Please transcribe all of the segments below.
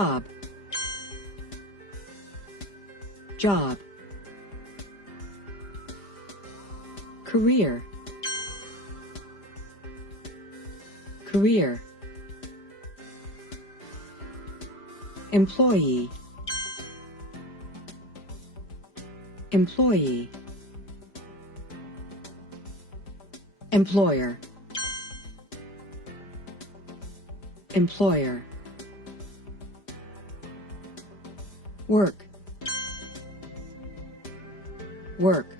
job, job, career, career, employee, employee, employer, employer, work, work,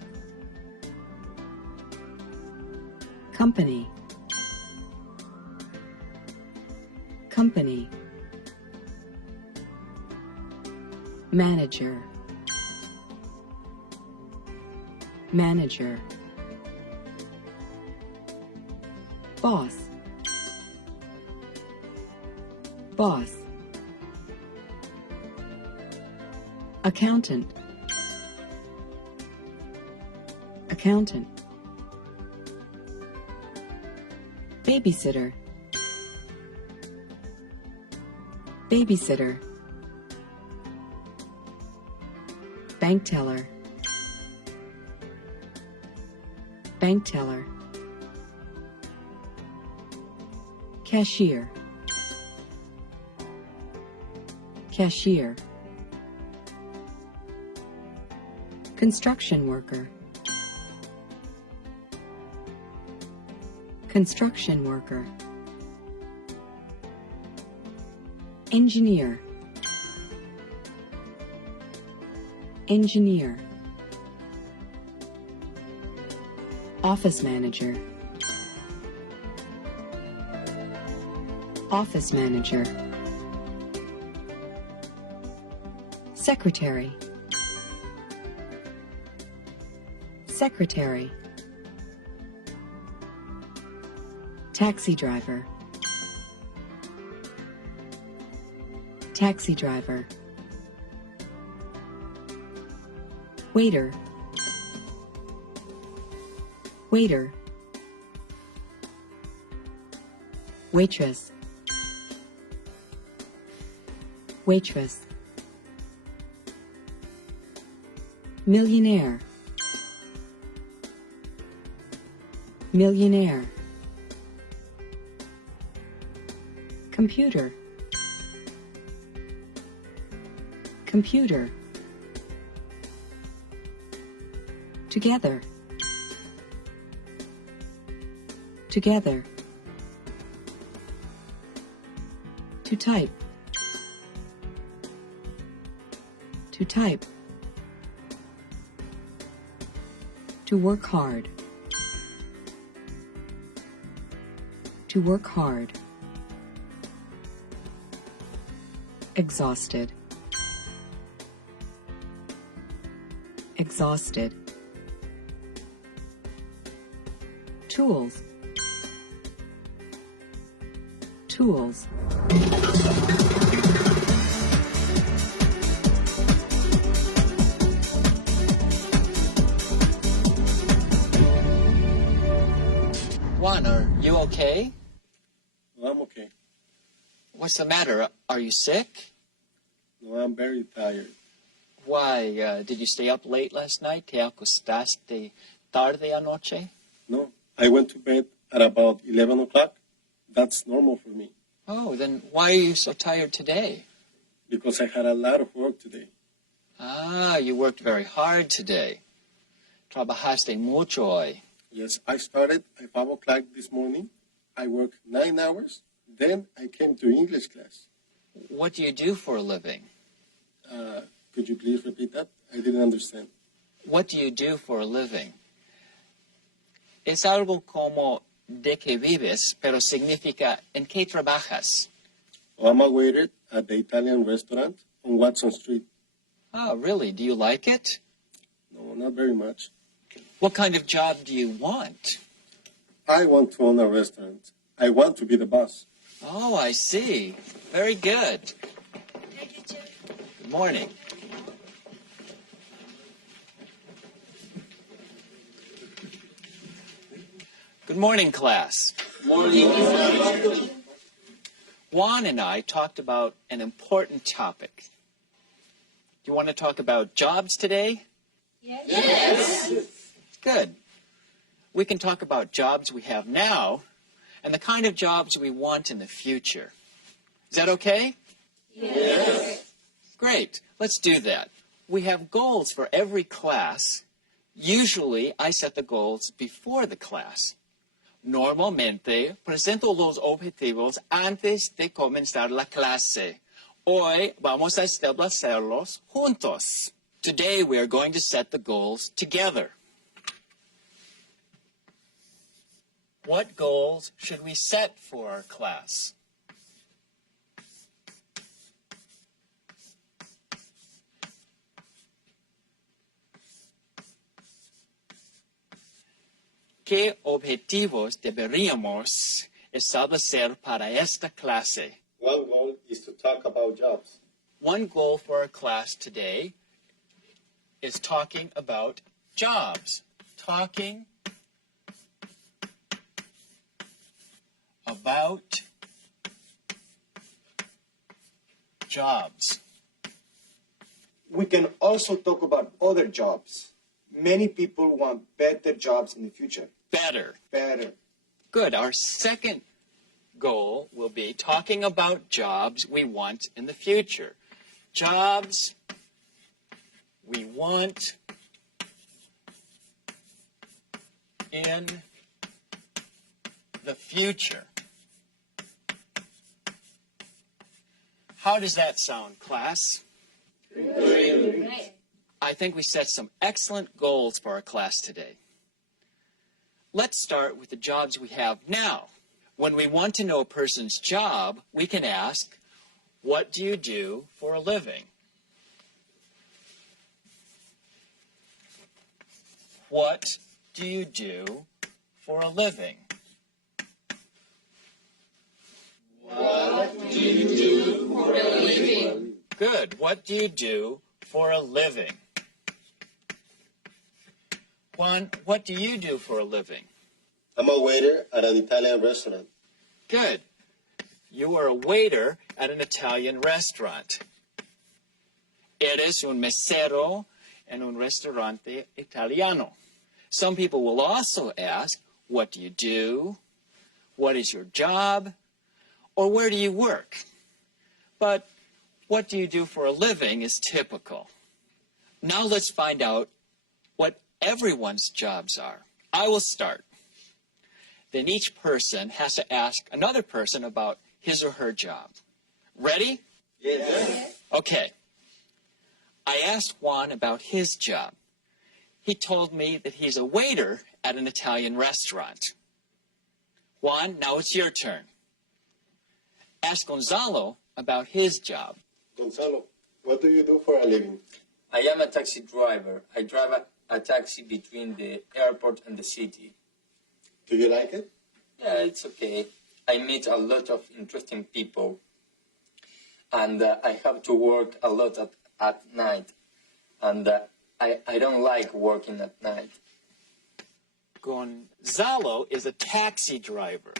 company, company, manager, manager, boss, boss, accountant, accountant, babysitter, babysitter, bank teller, bank teller, cashier, cashier, construction worker, construction worker, engineer, engineer, office manager, office manager, secretary, secretary, taxi driver, taxi driver, waiter, waiter, waitress, waitress, millionaire, millionaire, computer, computer, together, together, to type, to type, to work hard, to work hard, exhausted, exhausted, tools, tools, Juan, are you okay? No, I'm okay. What's the matter? Are you sick? No, I'm very tired. Why, did you stay up late last night? ¿Te acostaste tarde anoche? No, I went to bed at about 11 o'clock. That's normal for me. Oh, then why are you so tired today? Because I had a lot of work today. Ah, you worked very hard today. Trabajaste mucho hoy. Yes, I started at 5 o'clock this morning. I worked 9 hours. Then I came to English class. What do you do for a living? Could you please repeat that? I didn't understand. What do you do for a living? Es algo como de que vives, pero significa ¿en qué trabajas? Oh, I'm a waiter at the Italian restaurant on Watson Street. Oh, really? Do you like it? No, not very much. What kind of job do you want? I want to own a restaurant. I want to be the boss. Oh, I see. Very good. Good morning. Good morning, class. Morning. Juan and I talked about an important topic. Do you want to talk about jobs today? Yes. Good. We can talk about jobs we have now and the kind of jobs we want in the future. Is that okay? Yes. Great. Let's do that. We have goals for every class. Usually, I set the goals before the class. Normalmente, presento los objetivos antes de comenzar la clase. Hoy vamos a establecerlos juntos. Today, we are going to set the goals together. What goals should we set for our class? ¿Qué objetivos deberíamos establecer para esta clase? One goal is to talk about jobs. One goal for our class today is talking about jobs. Talking about jobs. We can also talk about other jobs. Many people want better jobs in the future. Better. Better. Good. Our second goal will be talking about jobs we want in the future. Jobs we want in the future. How does that sound, class? Great. I think we set some excellent goals for our class today. Let's start with the jobs we have now. When we want to know a person's job, we can ask, what do you do for a living? What do you do for a living? What do you do for a living? Good. What do you do for a living? Juan, what do you do for a living? I'm a waiter at an Italian restaurant. Good. You are a waiter at an Italian restaurant. Eres un mesero en un restaurante italiano. Some people will also ask, what do you do? What is your job? Or where do you work? But what do you do for a living is typical. Now let's find out what everyone's jobs are. I will start. Then each person has to ask another person about his or her job. Ready? Yes. Okay. I asked Juan about his job. He told me that he's a waiter at an Italian restaurant. Juan, now it's your turn. Ask Gonzalo about his job. Gonzalo, what do you do for a living? I am a taxi driver. I drive a taxi between the airport and the city. Do you like it? Yeah, it's okay. I meet a lot of interesting people. And I have to work a lot at night. And I don't like working at night. Gonzalo is a taxi driver.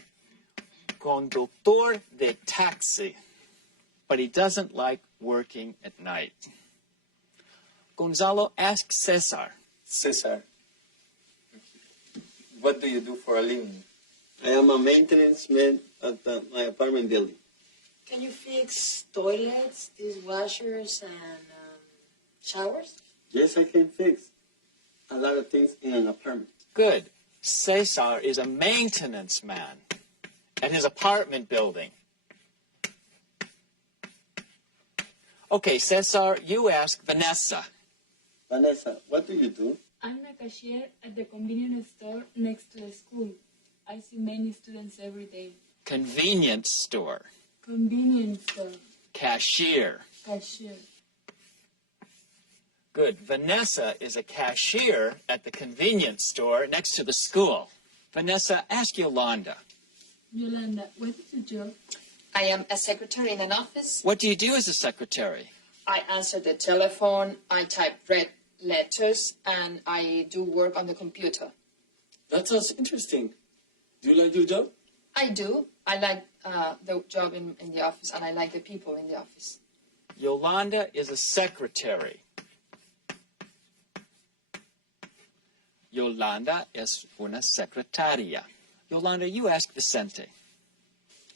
Conductor de taxi. But he doesn't like working at night. Gonzalo, ask Cesar. Cesar, what do you do for a living? I am a maintenance man at my apartment building. Can you fix toilets, dishwashers, and showers? Yes, I can fix a lot of things in an apartment. Good. Cesar is a maintenance man at his apartment building. Okay, Cesar, you ask Vanessa. Vanessa, what do you do? I'm a cashier at the convenience store next to the school. I see many students every day. Convenience store. Convenience store. Cashier. Cashier. Good. Vanessa is a cashier at the convenience store next to the school. Vanessa, ask Yolanda. Yolanda, what is your job? I am a secretary in an office. What do you do as a secretary? I answer the telephone, I type red letters, and I do work on the computer. That sounds interesting. Do you like your job? I do. I like the job in the office, and I like the people in the office. Yolanda is a secretary. Yolanda es una secretaria. Yolanda, you ask Vicente.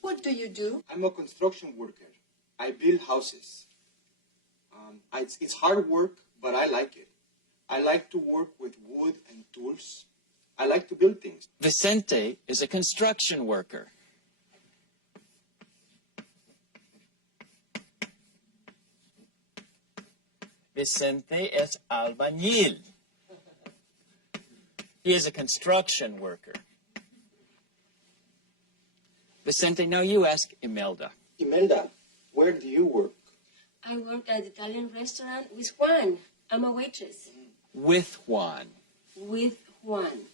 What do you do? I'm a construction worker. I build houses. It's hard work, but I like it. I like to work with wood and tools. I like to build things. Vicente is a construction worker. Vicente es albañil. He is a construction worker. Vicente, now you ask Imelda. Imelda, where do you work? I work at the Italian restaurant with Juan. I'm a waitress. With Juan. With Juan.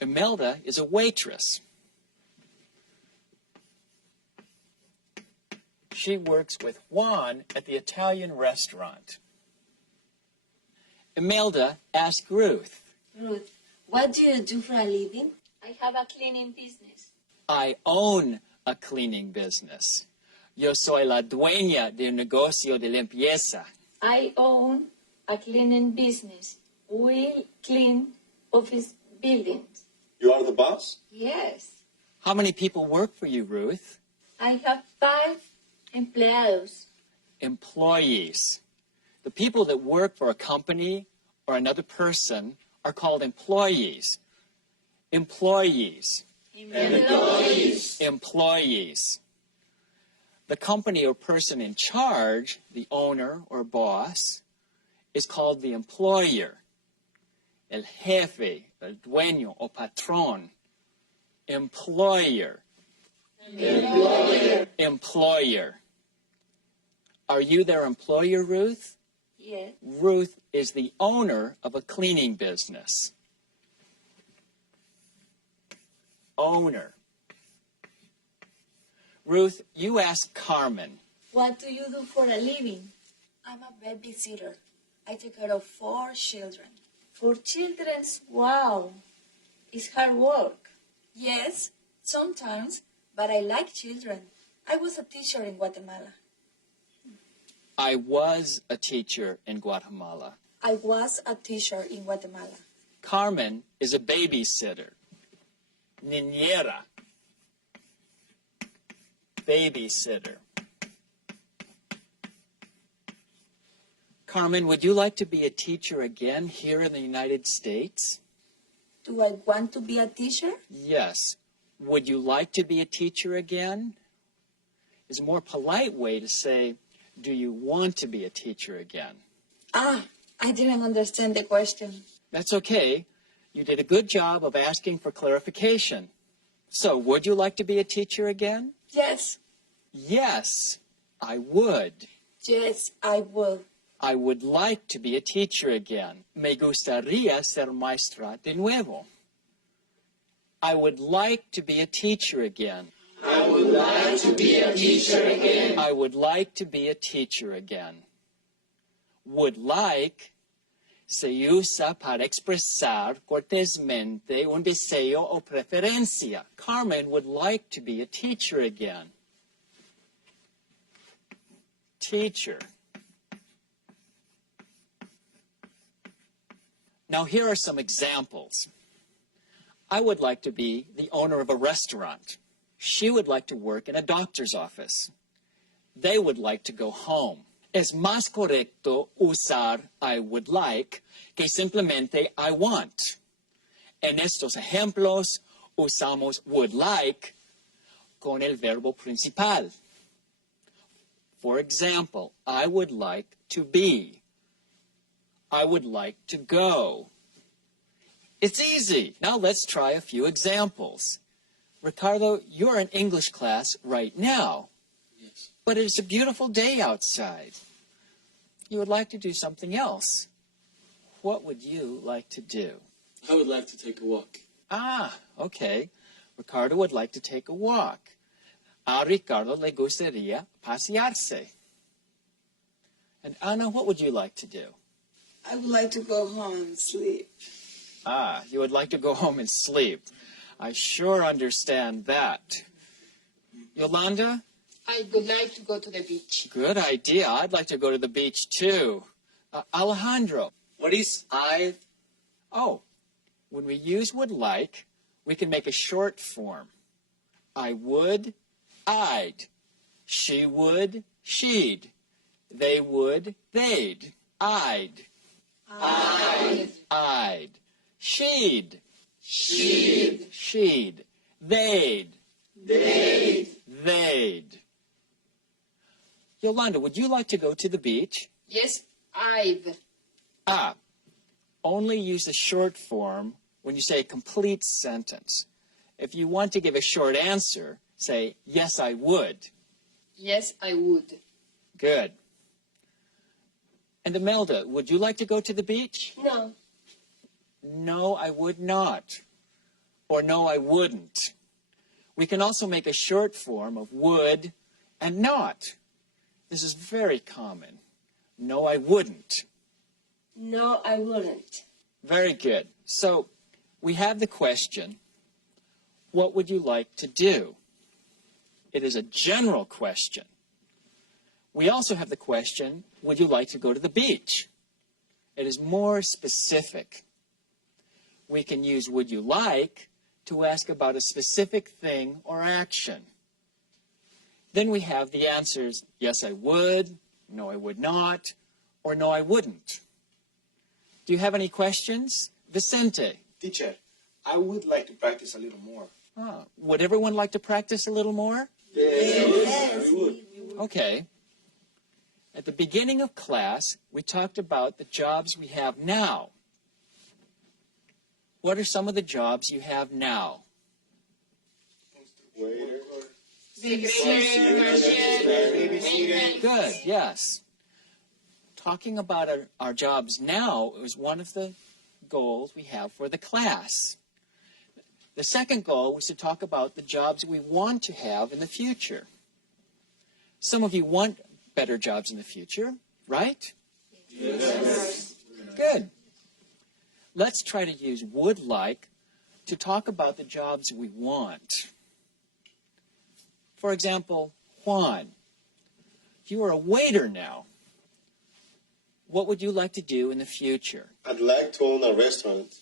Imelda is a waitress. She works with Juan at the Italian restaurant. Imelda asked Ruth. Ruth, what do you do for a living? I have a cleaning business. I own a cleaning business. Yo soy la dueña del negocio de limpieza. I own a cleaning business. We clean office buildings. You are the boss? Yes. How many people work for you, Ruth? I have 5 empleados. Employees. The people that work for a company or another person are called employees. Employees. Employees. Employees. The company or person in charge, the owner or boss, is called the employer. El jefe, el dueño o patrón. Employer. Employer. Employer. Are you their employer, Ruth? Yes. Ruth is the owner of a cleaning business. Owner. Ruth, you ask Carmen. What do you do for a living? I'm a babysitter. I take care of 4 children. 4 children? Wow. It's hard work. Yes, sometimes, but I like children. I was a teacher in Guatemala. I was a teacher in Guatemala. I was a teacher in Guatemala. Carmen is a babysitter. Niñera. Babysitter. Carmen, would you like to be a teacher again here in the United States? Do I want to be a teacher? Yes. Would you like to be a teacher again? Is a more polite way to say, do you want to be a teacher again? I didn't understand the question. That's okay. You did a good job of asking for clarification. So, would you like to be a teacher again? Yes. Yes, I would. Yes, I will. I would like to be a teacher again. Me gustaría ser maestra de nuevo. I would like to be a teacher again. I would like to be a teacher again. I would like to be a teacher again. Would like se usa para expresar cortésmente un deseo o preferencia. Carmen would like to be a teacher again. Teacher. Now here are some examples. I would like to be the owner of a restaurant. She would like to work in a doctor's office. They would like to go home. Es más correcto usar I would like que simplemente I want. En estos ejemplos usamos would like con el verbo principal. For example, I would like to be. I would like to go. It's easy. Now let's try a few examples. Ricardo, you're in English class right now. Yes. But it's a beautiful day outside. You would like to do something else. What would you like to do? I would like to take a walk. Ah, okay. Ricardo would like to take a walk. A Ricardo le gustaría pasearse. And Ana, what would you like to do? I would like to go home and sleep. Ah, you would like to go home and sleep. I sure understand that. Yolanda? I would like to go to the beach. Good idea. I'd like to go to the beach too. Alejandro? What is I? Oh, when we use would like, we can make a short form. I would, I'd. She would, she'd. They would, they'd. I'd. I'd. She'd. She'd. They'd. They'd. Yolanda, would you like to go to the beach? Yes, I'd. Only use the short form when you say a complete sentence. If you want to give a short answer, say, yes, I would. Yes, I would. Good. And Imelda, would you like to go to the beach? No. No, I would not. Or no, I wouldn't. We can also make a short form of would and not. This is very common. No, I wouldn't. No, I wouldn't. Very good. So we have the question, what would you like to do? It is a general question. We also have the question, would you like to go to the beach? It is more specific. We can use would you like to ask about a specific thing or action. Then we have the answers, yes, I would, no, I would not, or no, I wouldn't. Do you have any questions? Vicente? Teacher, I would like to practice a little more. Would everyone like to practice a little more? Yes, we would. Okay. At the beginning of class, we talked about the jobs we have now. What are some of the jobs you have now? Waiter. Good, yes. Talking about our jobs now is one of the goals we have for the class. The second goal was to talk about the jobs we want to have in the future. Some of you want better jobs in the future, right? Yes. Good. Let's try to use would like to talk about the jobs we want. For example, Juan, you are a waiter now. What would you like to do in the future? I'd like to own a restaurant.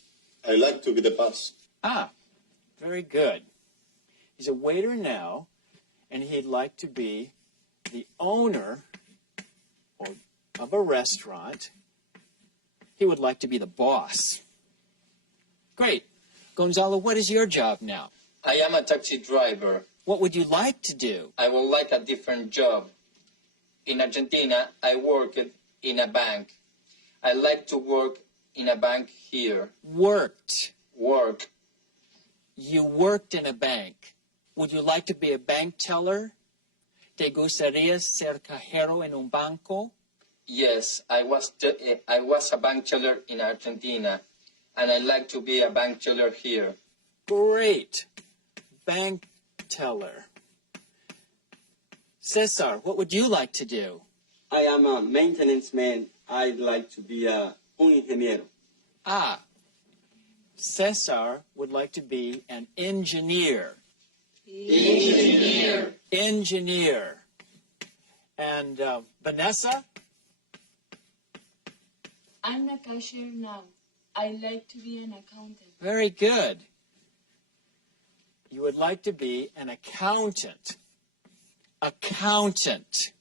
I'd like to be the boss. Very good. He's a waiter now, and he'd like to be the owner of a restaurant. He would like to be the boss. Great. Gonzalo, what is your job now? I am a taxi driver. What would you like to do? I would like a different job. In Argentina, I worked in a bank. I like to work in a bank here. Worked. Work. You worked in a bank. Would you like to be a bank teller? ¿Te gustaría ser cajero en un banco? Yes, I was a bank teller in Argentina, and I'd like to be a bank teller here. Great. Bank teller. Cesar, what would you like to do? I am a maintenance man. I'd like to be un ingeniero. Cesar would like to be an engineer. Engineer. And Vanessa? I'm a cashier now. I like to be an accountant. Very good. You would like to be an accountant. Accountant.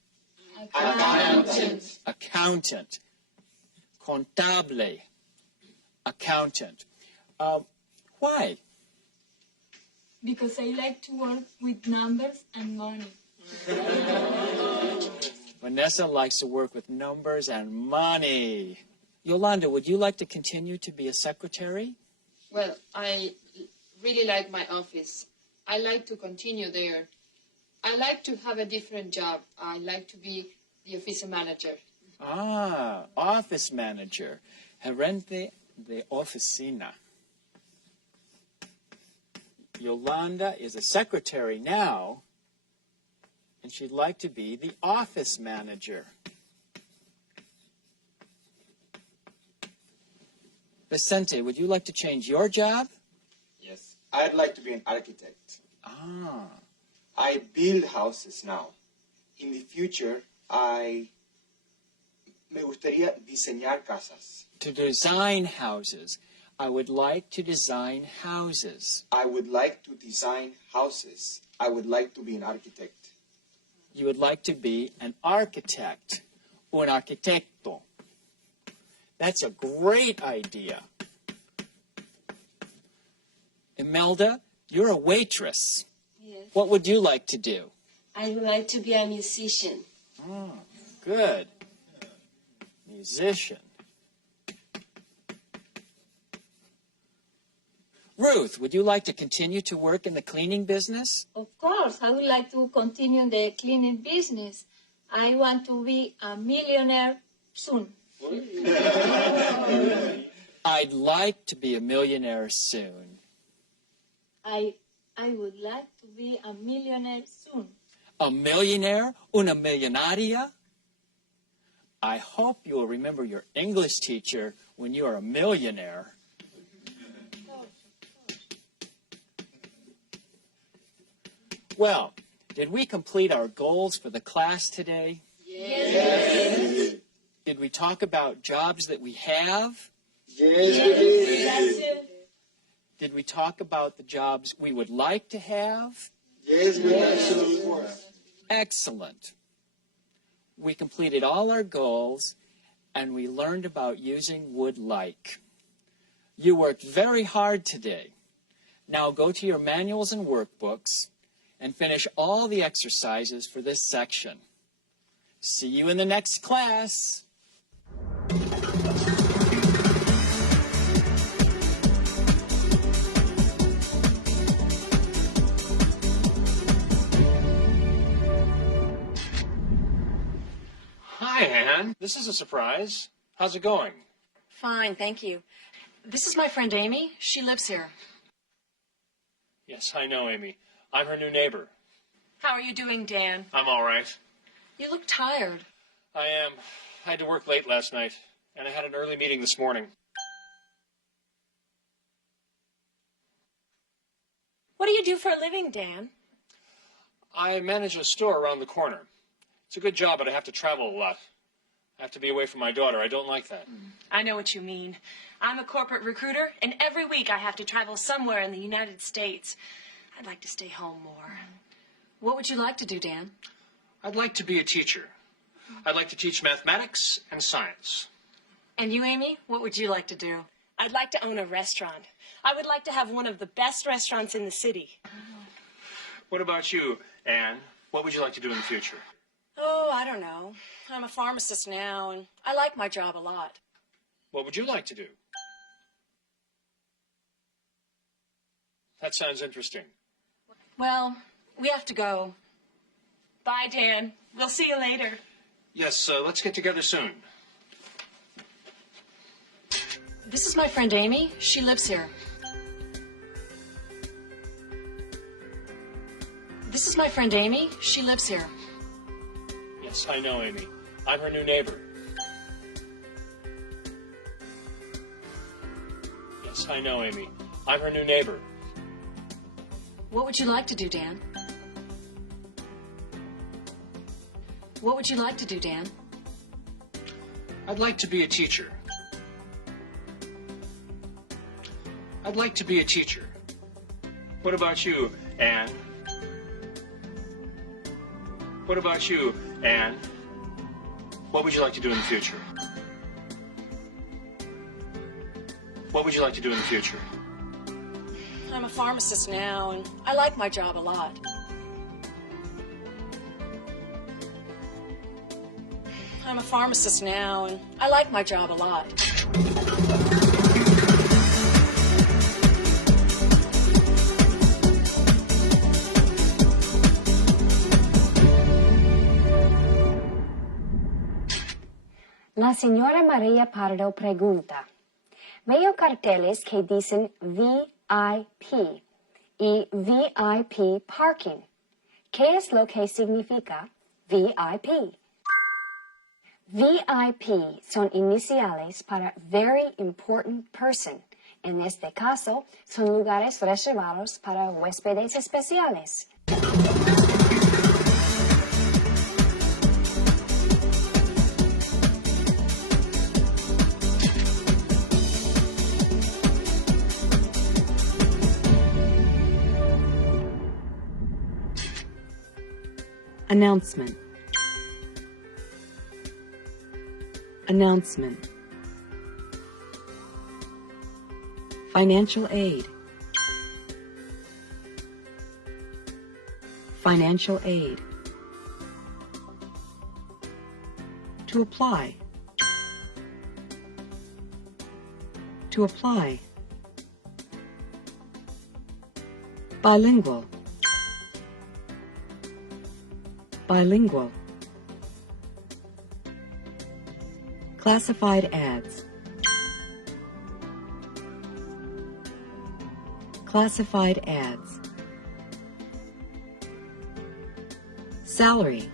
Accountant. Contable. Accountant. Why? Because I like to work with numbers and money. Vanessa likes to work with numbers and money. Yolanda, would you like to continue to be a secretary? Well, I really like my office. I like to continue there. I like to have a different job. I like to be the office manager. Office manager. Gerente de oficina. Yolanda is a secretary now, and she'd like to be the office manager. Vicente, would you like to change your job? Yes. I'd like to be an architect. I build houses now. In the future, me gustaría diseñar casas. To design houses. I would like to design houses. I would like to design houses. I would like to be an architect. You would like to be an architect. Un arquitecto. That's a great idea. Imelda, you're a waitress. Yes. What would you like to do? I would like to be a musician. Oh, good. Musician. Ruth, would you like to continue to work in the cleaning business? Of course, I would like to continue in the cleaning business. I want to be a millionaire soon. I'd like to be a millionaire soon. I would like to be a millionaire soon. A millionaire? Una millonaria? I hope you will remember your English teacher when you are a millionaire. Well, did we complete our goals for the class today? Yes. Did we talk about jobs that we have? Yes. Did we talk about the jobs we would like to have? Yes, we have, of course. Excellent. We completed all our goals, and we learned about using would like. You worked very hard today. Now go to your manuals and workbooks and finish all the exercises for this section. See you in the next class. Hi, Anne. This is a surprise. How's it going? Fine, thank you. This is my friend Amy. She lives here. Yes, I know, Amy. I'm her new neighbor. How are you doing, Dan? I'm all right. You look tired. I am. I had to work late last night, and I had an early meeting this morning. What do you do for a living, Dan? I manage a store around the corner. It's a good job, but I have to travel a lot. I have to be away from my daughter. I don't like that. I know what you mean. I'm a corporate recruiter, and every week I have to travel somewhere in the United States. I'd like to stay home more. What would you like to do, Dan? I'd like to be a teacher. I'd like to teach mathematics and science. And you, Amy? What would you like to do? I'd like to own a restaurant. I would like to have one of the best restaurants in the city. What about you, Anne? What would you like to do in the future? Oh, I don't know. I'm a pharmacist now, and I like my job a lot. What would you like to do? That sounds interesting. Well, we have to go. Bye, Dan. We'll see you later. Yes, let's get together soon. This is my friend Amy. She lives here. This is my friend Amy. She lives here. Yes, I know, Amy. I'm her new neighbor. Yes, I know, Amy. I'm her new neighbor. What would you like to do, Dan? What would you like to do, Dan? I'd like to be a teacher. I'd like to be a teacher. What about you, Anne? What about you, Anne? What would you like to do in the future? What would you like to do in the future? I'm a pharmacist now, and I like my job a lot. I'm a pharmacist now, and I like my job a lot. La señora María Pardo pregunta. Veo carteles que dicen VIP y VIP parking. ¿Qué es lo que significa VIP? VIP son iniciales para Very Important Person. En este caso, son lugares reservados para huéspedes especiales. Announcement. Announcement. Financial aid. Financial aid. To apply. To apply. Bilingual. Bilingual. Classified ads. Classified ads. Salary.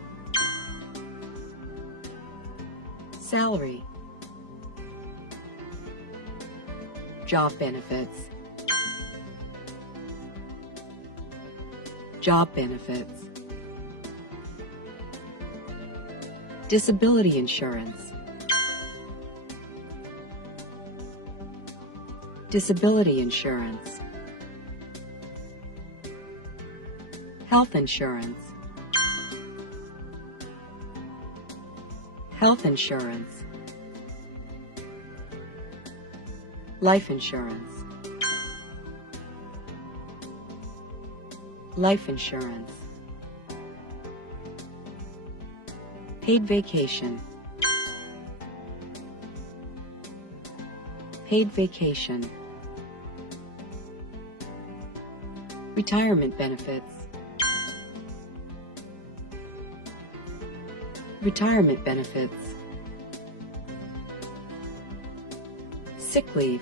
Salary. Job benefits. Job benefits. Disability insurance. Disability insurance. Health insurance. Health insurance. Life insurance. Life insurance. Paid vacation. Paid vacation. Retirement benefits. Retirement benefits. Sick leave.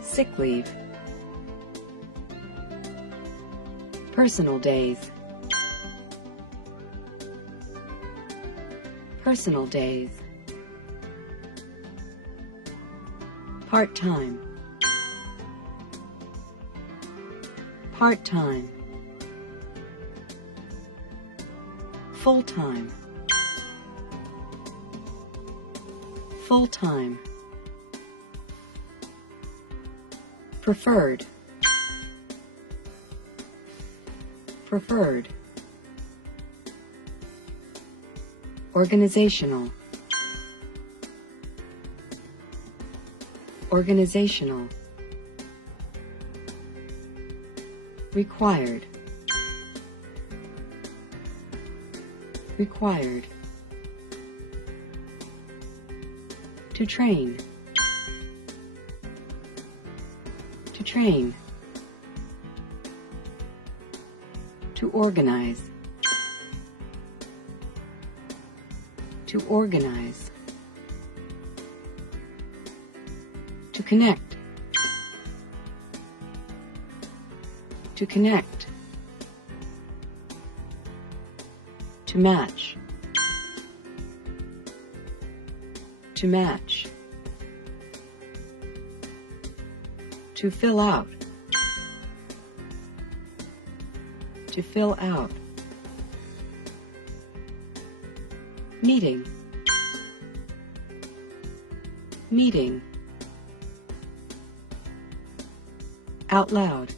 Sick leave. Personal days. Personal days. Part-time. Part-time. Full-time. Full-time. Preferred. Preferred. Organizational. Organizational. Required. Required. To train. To train. To organize. To organize. To connect. To connect. To match. To match. To fill out. To fill out. Meeting. Meeting. Out loud.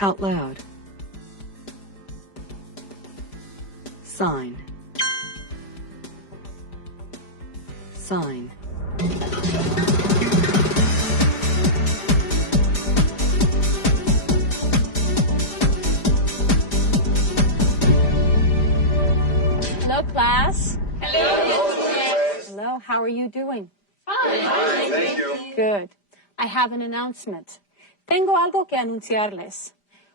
Out loud. Sign. Sign. Hello, class. Hello. Hello, how are you doing? Fine. Thank you. Good. I have an announcement. Tengo algo que anunciarles.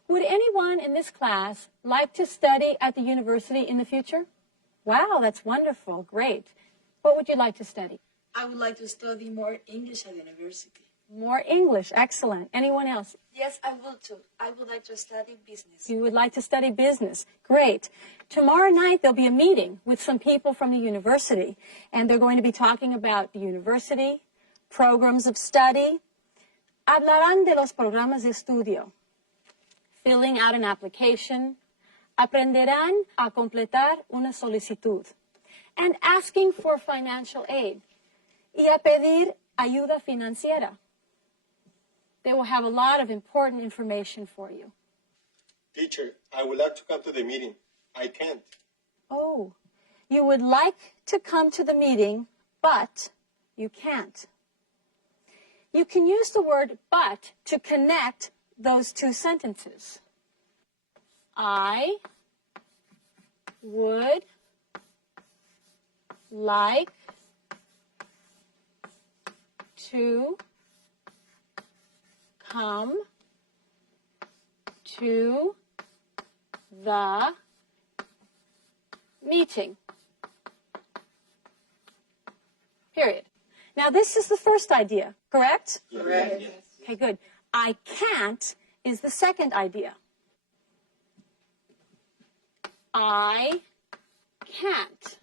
Would anyone in this class like to study at the university in the future? Wow, that's wonderful. Great. What would you like to study? I would like to study more English at university. More English. Excellent. Anyone else? Yes, I would too. I would like to study business. You would like to study business. Great. Tomorrow night there'll be a meeting with some people from the university, and they're going to be talking about the university, programs of study. Hablarán de los programas de estudio, filling out an application, aprenderán a completar una solicitud, and asking for financial aid, y a pedir ayuda financiera. They will have a lot of important information for you. Teacher, I would like to come to the meeting. I can't. Oh, you would like to come to the meeting, but you can't. You can use the word but to connect those two sentences. I would like to come to the meeting. Period. Now, this is the first idea, correct? Correct. Yes. Okay, good. I can't is the second idea. I can't.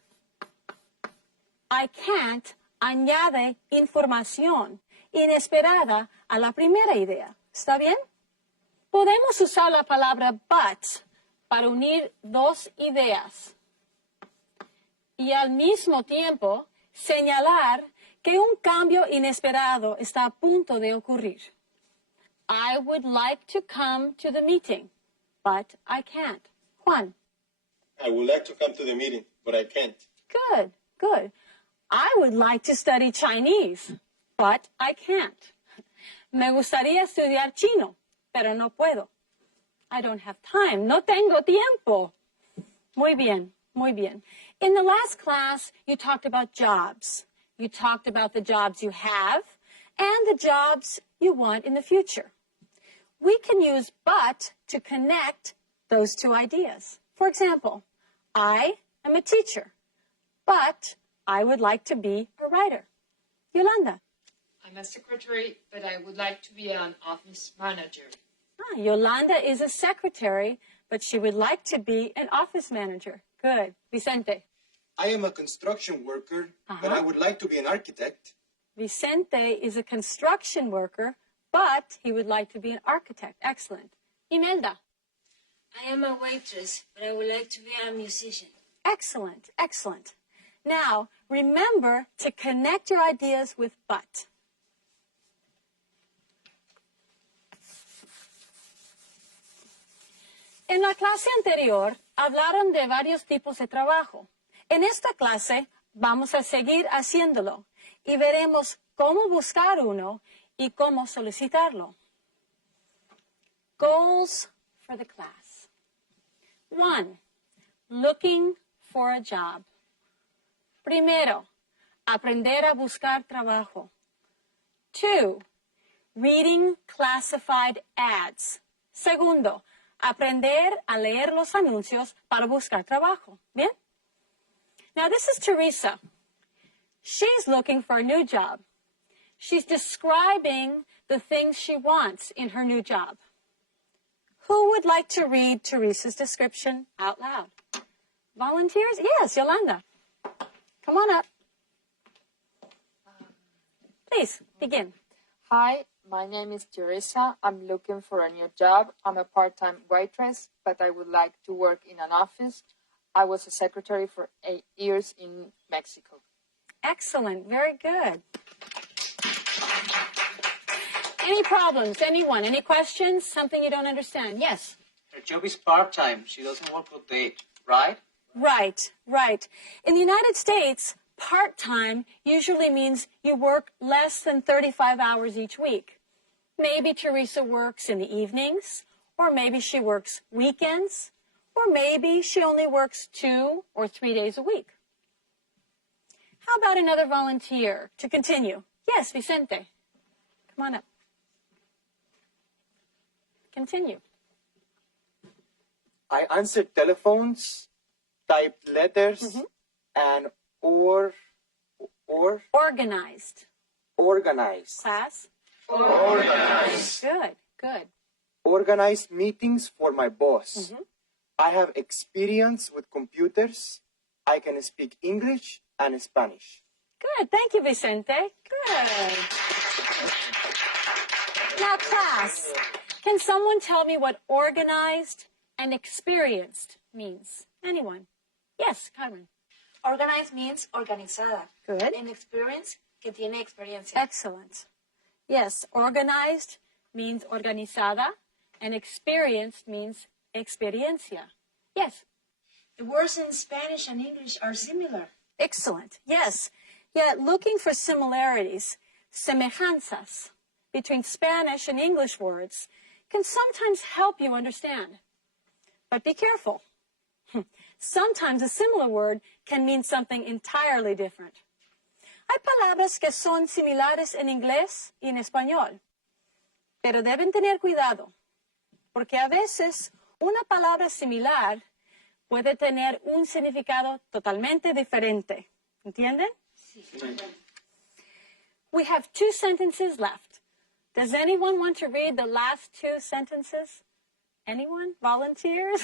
I can't añade información inesperada a la primera idea. ¿Está bien? Podemos usar la palabra but para unir dos ideas y al mismo tiempo señalar que un cambio inesperado está a punto de ocurrir. I would like to come to the meeting, but I can't. Juan. I would like to come to the meeting, but I can't. Good, good. I would like to study Chinese, but I can't. Me gustaría estudiar chino, pero no puedo. I don't have time. No tengo tiempo. Muy bien, muy bien. In the last class, you talked about jobs. You talked about the jobs you have and the jobs you want in the future. We can use but to connect those two ideas. For example, I am a teacher, but I would like to be a writer. Yolanda. I'm a secretary, but I would like to be an office manager. Yolanda is a secretary, but she would like to be an office manager. Good. Vicente. I am a construction worker, but I would like to be an architect. Vicente is a construction worker, but he would like to be an architect. Excellent. Imelda. I am a waitress, but I would like to be a musician. Excellent, excellent. Now, remember to connect your ideas with but. En la clase anterior, hablaron de varios tipos de trabajo. En esta clase, vamos a seguir haciéndolo y veremos cómo buscar uno y cómo solicitarlo. Goals for the class. 1. Looking for a job. Primero, aprender a buscar trabajo. 2. Reading classified ads. Segundo, aprender a leer los anuncios para buscar trabajo. ¿Bien? Now, this is Teresa. She's looking for a new job. She's describing the things she wants in her new job. Who would like to read Teresa's description out loud? Volunteers? Yes, Yolanda. Come on up. Please, begin. Hi, my name is Teresa. I'm looking for a new job. I'm a part-time waitress, but I would like to work in an office. I was a secretary for 8 years in Mexico. Excellent. Very good. Any problems? Anyone? Any questions? Something you don't understand? Yes? Her job is part-time. She doesn't work all day, right? Right, right. In the United States, part-time usually means you work less than 35 hours each week. Maybe Teresa works in the evenings, or maybe she works weekends, or maybe she only works 2 or 3 days a week. How about another volunteer to continue? Yes, Vicente. Come on up. Continue. I answer telephones, type letters, and Organized. Organize. Class? Organize. Good, good. Organize meetings for my boss. I have experience with computers. I can speak English and Spanish. Good. Thank you, Vicente. Good. Now, class, can someone tell me what organized and experienced means? Anyone? Yes, Carmen. Organized means organizada. Good. And experience, que tiene experiencia. Excellent. Yes, organized means organizada, and experienced means experiencia. Yes? The words in Spanish and English are similar. Excellent. Yes. Yet looking for similarities, semejanzas, between Spanish and English words can sometimes help you understand. But be careful. Sometimes a similar word can mean something entirely different. Hay palabras que son similares en inglés y en español, pero deben tener cuidado, porque a veces una palabra similar puede tener un significado totalmente diferente. ¿Entienden? Sí. We have 2 sentences left. Does anyone want to read the last 2 sentences? Anyone? Volunteers?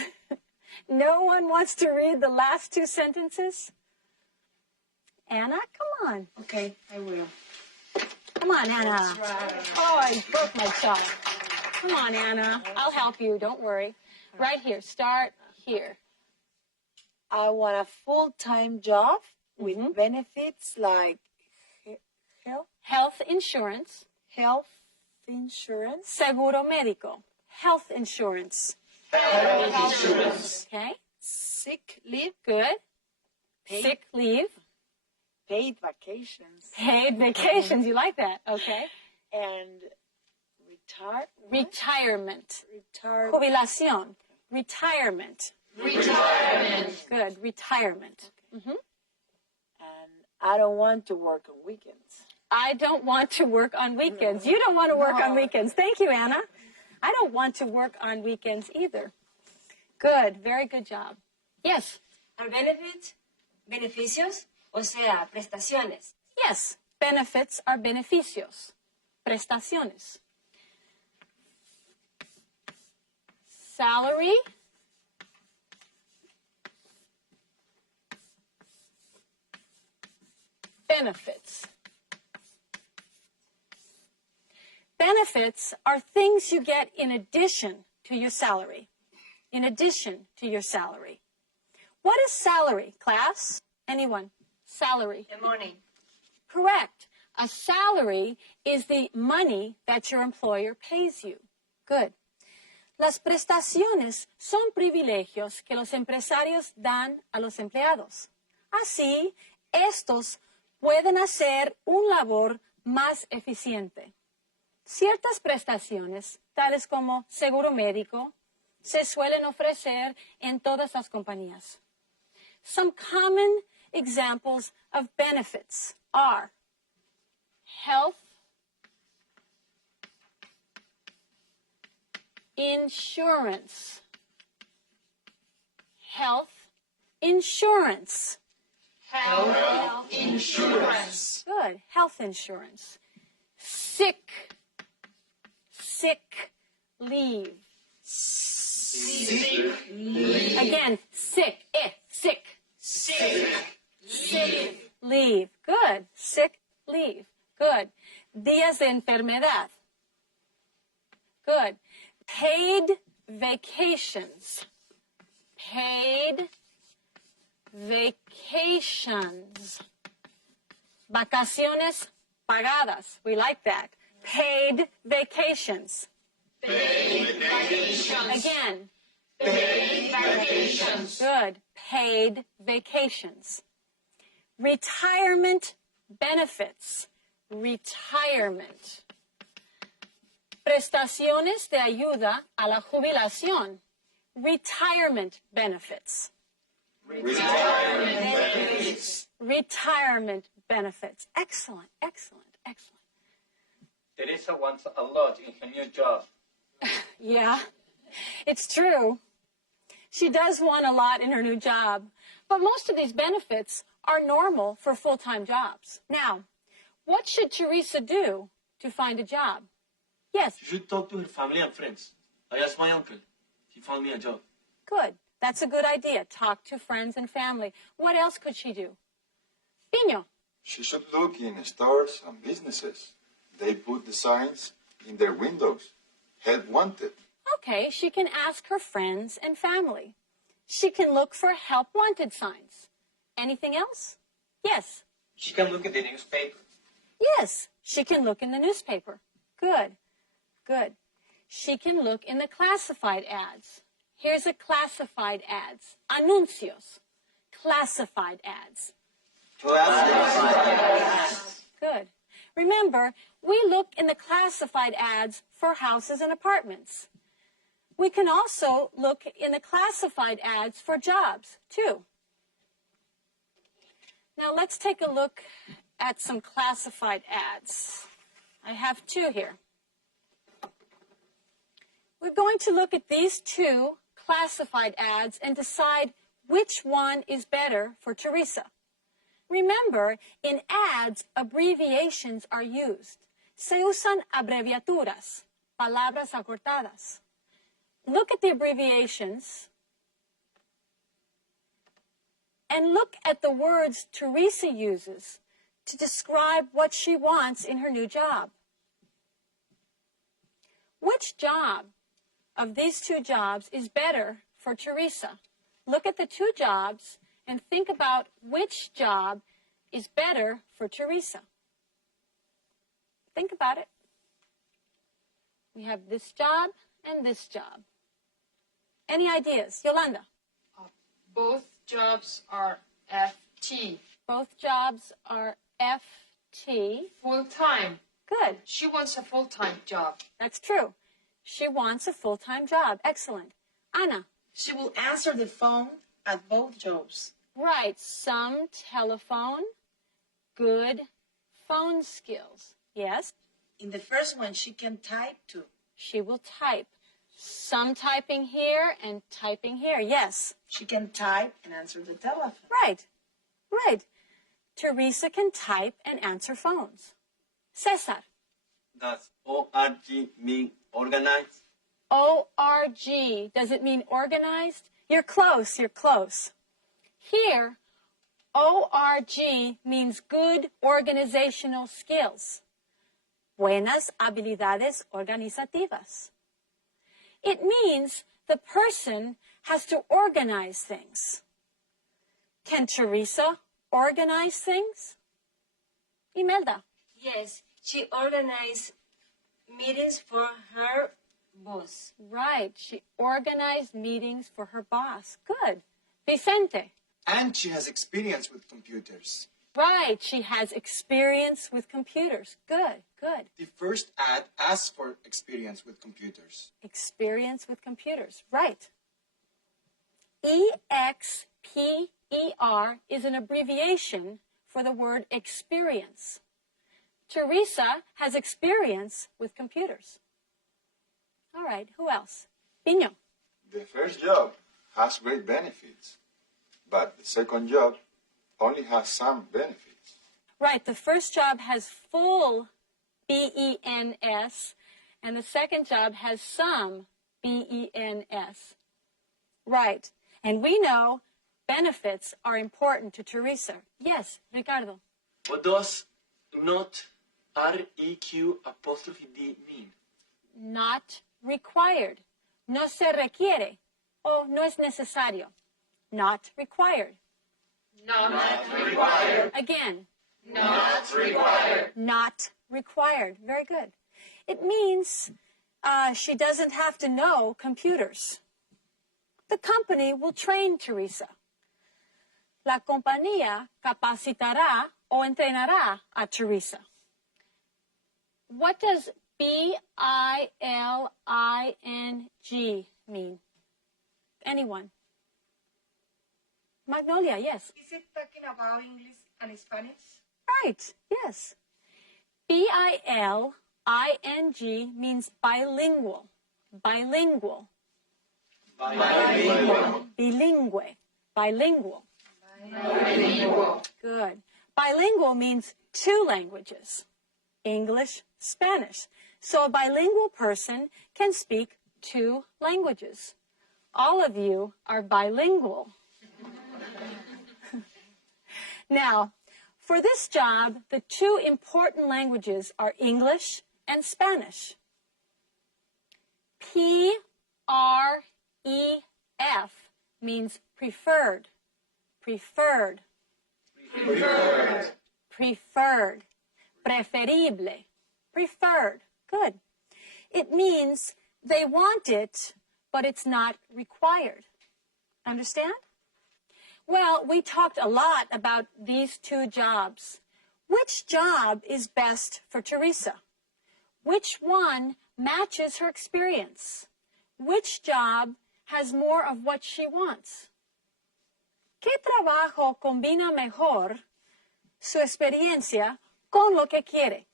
No one wants to read the last 2 sentences? Anna, come on. Okay, I will. Come on, Anna. Right. Oh, I broke my child. Come on, Anna. I'll help you. Don't worry. Right here. Start here. I want a full-time job with benefits like health insurance. Health insurance. Seguro médico. Health insurance. Health insurance. Okay. Sick leave. Good. Paid. Sick leave. Paid vacations. Paid vacations. You like that? Okay. And retirement. Retirement. Jubilación. Retirement. Retirement. Good. Retirement. Okay. And I don't want to work on weekends. I don't want to work on weekends. You don't want to work on weekends. Thank you, Anna. I don't want to work on weekends either. Good. Very good job. Yes? Are benefits beneficios? O sea, prestaciones. Yes. Benefits are beneficios. Prestaciones. Salary. Benefits. Benefits are things you get in addition to your salary. In addition to your salary. What is salary, class? Anyone? Salary. The money. Correct. A salary is the money that your employer pays you. Good. Las prestaciones son privilegios que los empresarios dan a los empleados. Así, estos pueden hacer un labor más eficiente. Ciertas prestaciones, tales como seguro médico, se suelen ofrecer en todas las compañías. Some common examples of benefits are health insurance. Health insurance. Health insurance. Good. Health insurance. Sick leave. Sick leave. Again, sick. Sick. Sick leave. Good. Sick leave. Good. Días de enfermedad. Good. Paid vacations. Paid vacations. Vacaciones pagadas. We like that. Paid vacations. Paid vacations. Again. Paid vacations. Good. Paid vacations. Retirement benefits. Retirement. Prestaciones de ayuda a la jubilación. Retirement benefits. Retirement benefits. Retirement benefits. Excellent, excellent, excellent. Teresa wants a lot in her new job. Yeah, it's true. She does want a lot in her new job, but most of these benefits are normal for full-time jobs. Now, what should Teresa do to find a job? Yes. She should talk to her family and friends. I asked my uncle. He found me a job. Good. That's a good idea. Talk to friends and family. What else could she do? Pino. She should look in stores and businesses. They put the signs in their windows. Help wanted. Okay, she can ask her friends and family. She can look for help wanted signs. Anything else? Yes. She can look at the newspaper. Yes, she can look in the newspaper. Good, good. she can look in the classified ads. Here's a classified ads. Anuncios. Classified ads. Good. Remember, we look in the classified ads for houses and apartments. We can also look in the classified ads for jobs, too. Now let's take a look at some classified ads. I have two here. We're going to look at these two classified ads and decide which one is better for Teresa. Remember, in ads, abbreviations are used. Se usan abreviaturas, palabras acortadas. Look at the abbreviations and look at the words Teresa uses to describe what she wants in her new job. Which job of these two jobs is better for Teresa? Look at the two jobs and think about which job is better for Teresa. Think about it. We have this job and this job. Any ideas? Yolanda? Both jobs are FT. Both jobs are FT. Full-time. Good. She wants a full-time job. That's true. She wants a full-time job. Excellent. Anna? She will answer the phone at both jobs. Right. Some telephone, good phone skills. Yes? In the first one, she can type too. She will type. Some typing here and typing here. Yes. She can type and answer the telephone. Right. Right. Teresa can type and answer phones. Cesar? Does ORG mean organized? ORG. Does it mean organized? You're close. You're close. Here, ORG means good organizational skills. Buenas habilidades organizativas. It means the person has to organize things. Can Teresa organize things? Imelda? Yes, she organized meetings for her boss. Right, she organized meetings for her boss. Good. Vicente? And she has experience with computers. Right, she has experience with computers. Good, good. The first ad asks for experience with computers. Experience with computers, right. EXPER is an abbreviation for the word experience. Teresa has experience with computers. All right, who else? Pino. The first job has great benefits, but the second job only has some benefits. Right, the first job has full BENS, and the second job has some BENS. Right, and we know benefits are important to Teresa. Yes, Ricardo. What does not REQ''D mean? Not required. No se requiere. O no es necesario. Not required. Not required. Again. Not required. Not required. Very good. It means she doesn't have to know computers. The company will train Teresa. La compañía capacitará o entrenará a Teresa. What does BILING mean? Anyone? Magnolia, yes. Is it talking about English and Spanish? Right, yes. BILING means bilingual. Bilingual. Bilingual. Bilingue. Bilingual. Bilingual. Good. Bilingual means two languages. English, Spanish. So a bilingual person can speak two languages. All of you are bilingual. Now, for this job, the two important languages are English and Spanish. PREF means preferred. Preferred. Preferred. Preferred. Preferible. Preferred. Good. It means They want it, but it's not required. Understand? Well, we talked a lot about these two jobs. Which job is best for Teresa? Which one matches her experience? Which job has more of what she wants? ¿Qué trabajo combina mejor su experiencia con lo que quiere?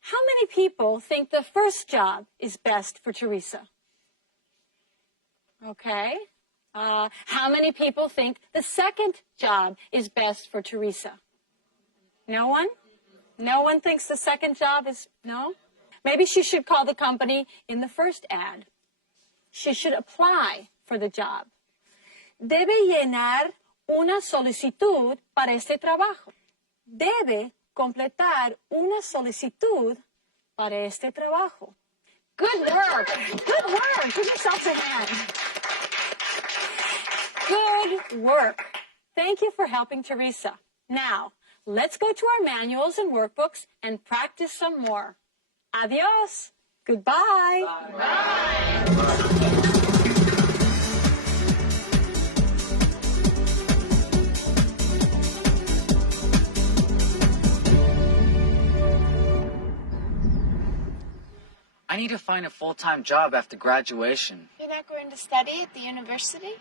How many people think the first job is best for Teresa? Okay. How many people think the second job is best for Teresa? No one? No one thinks the second job is, no? Maybe she should call the company in the first ad. She should apply for the job. Debe llenar una solicitud para este trabajo. Debe completar una solicitud para este trabajo. Good work. Good work. Give yourselves a hand. Good work. Thank you for helping Teresa. Now, let's go to our manuals and workbooks and practice some more. Adios. Goodbye. Bye. I need to find a full-time job after graduation. You're not going to study at the university?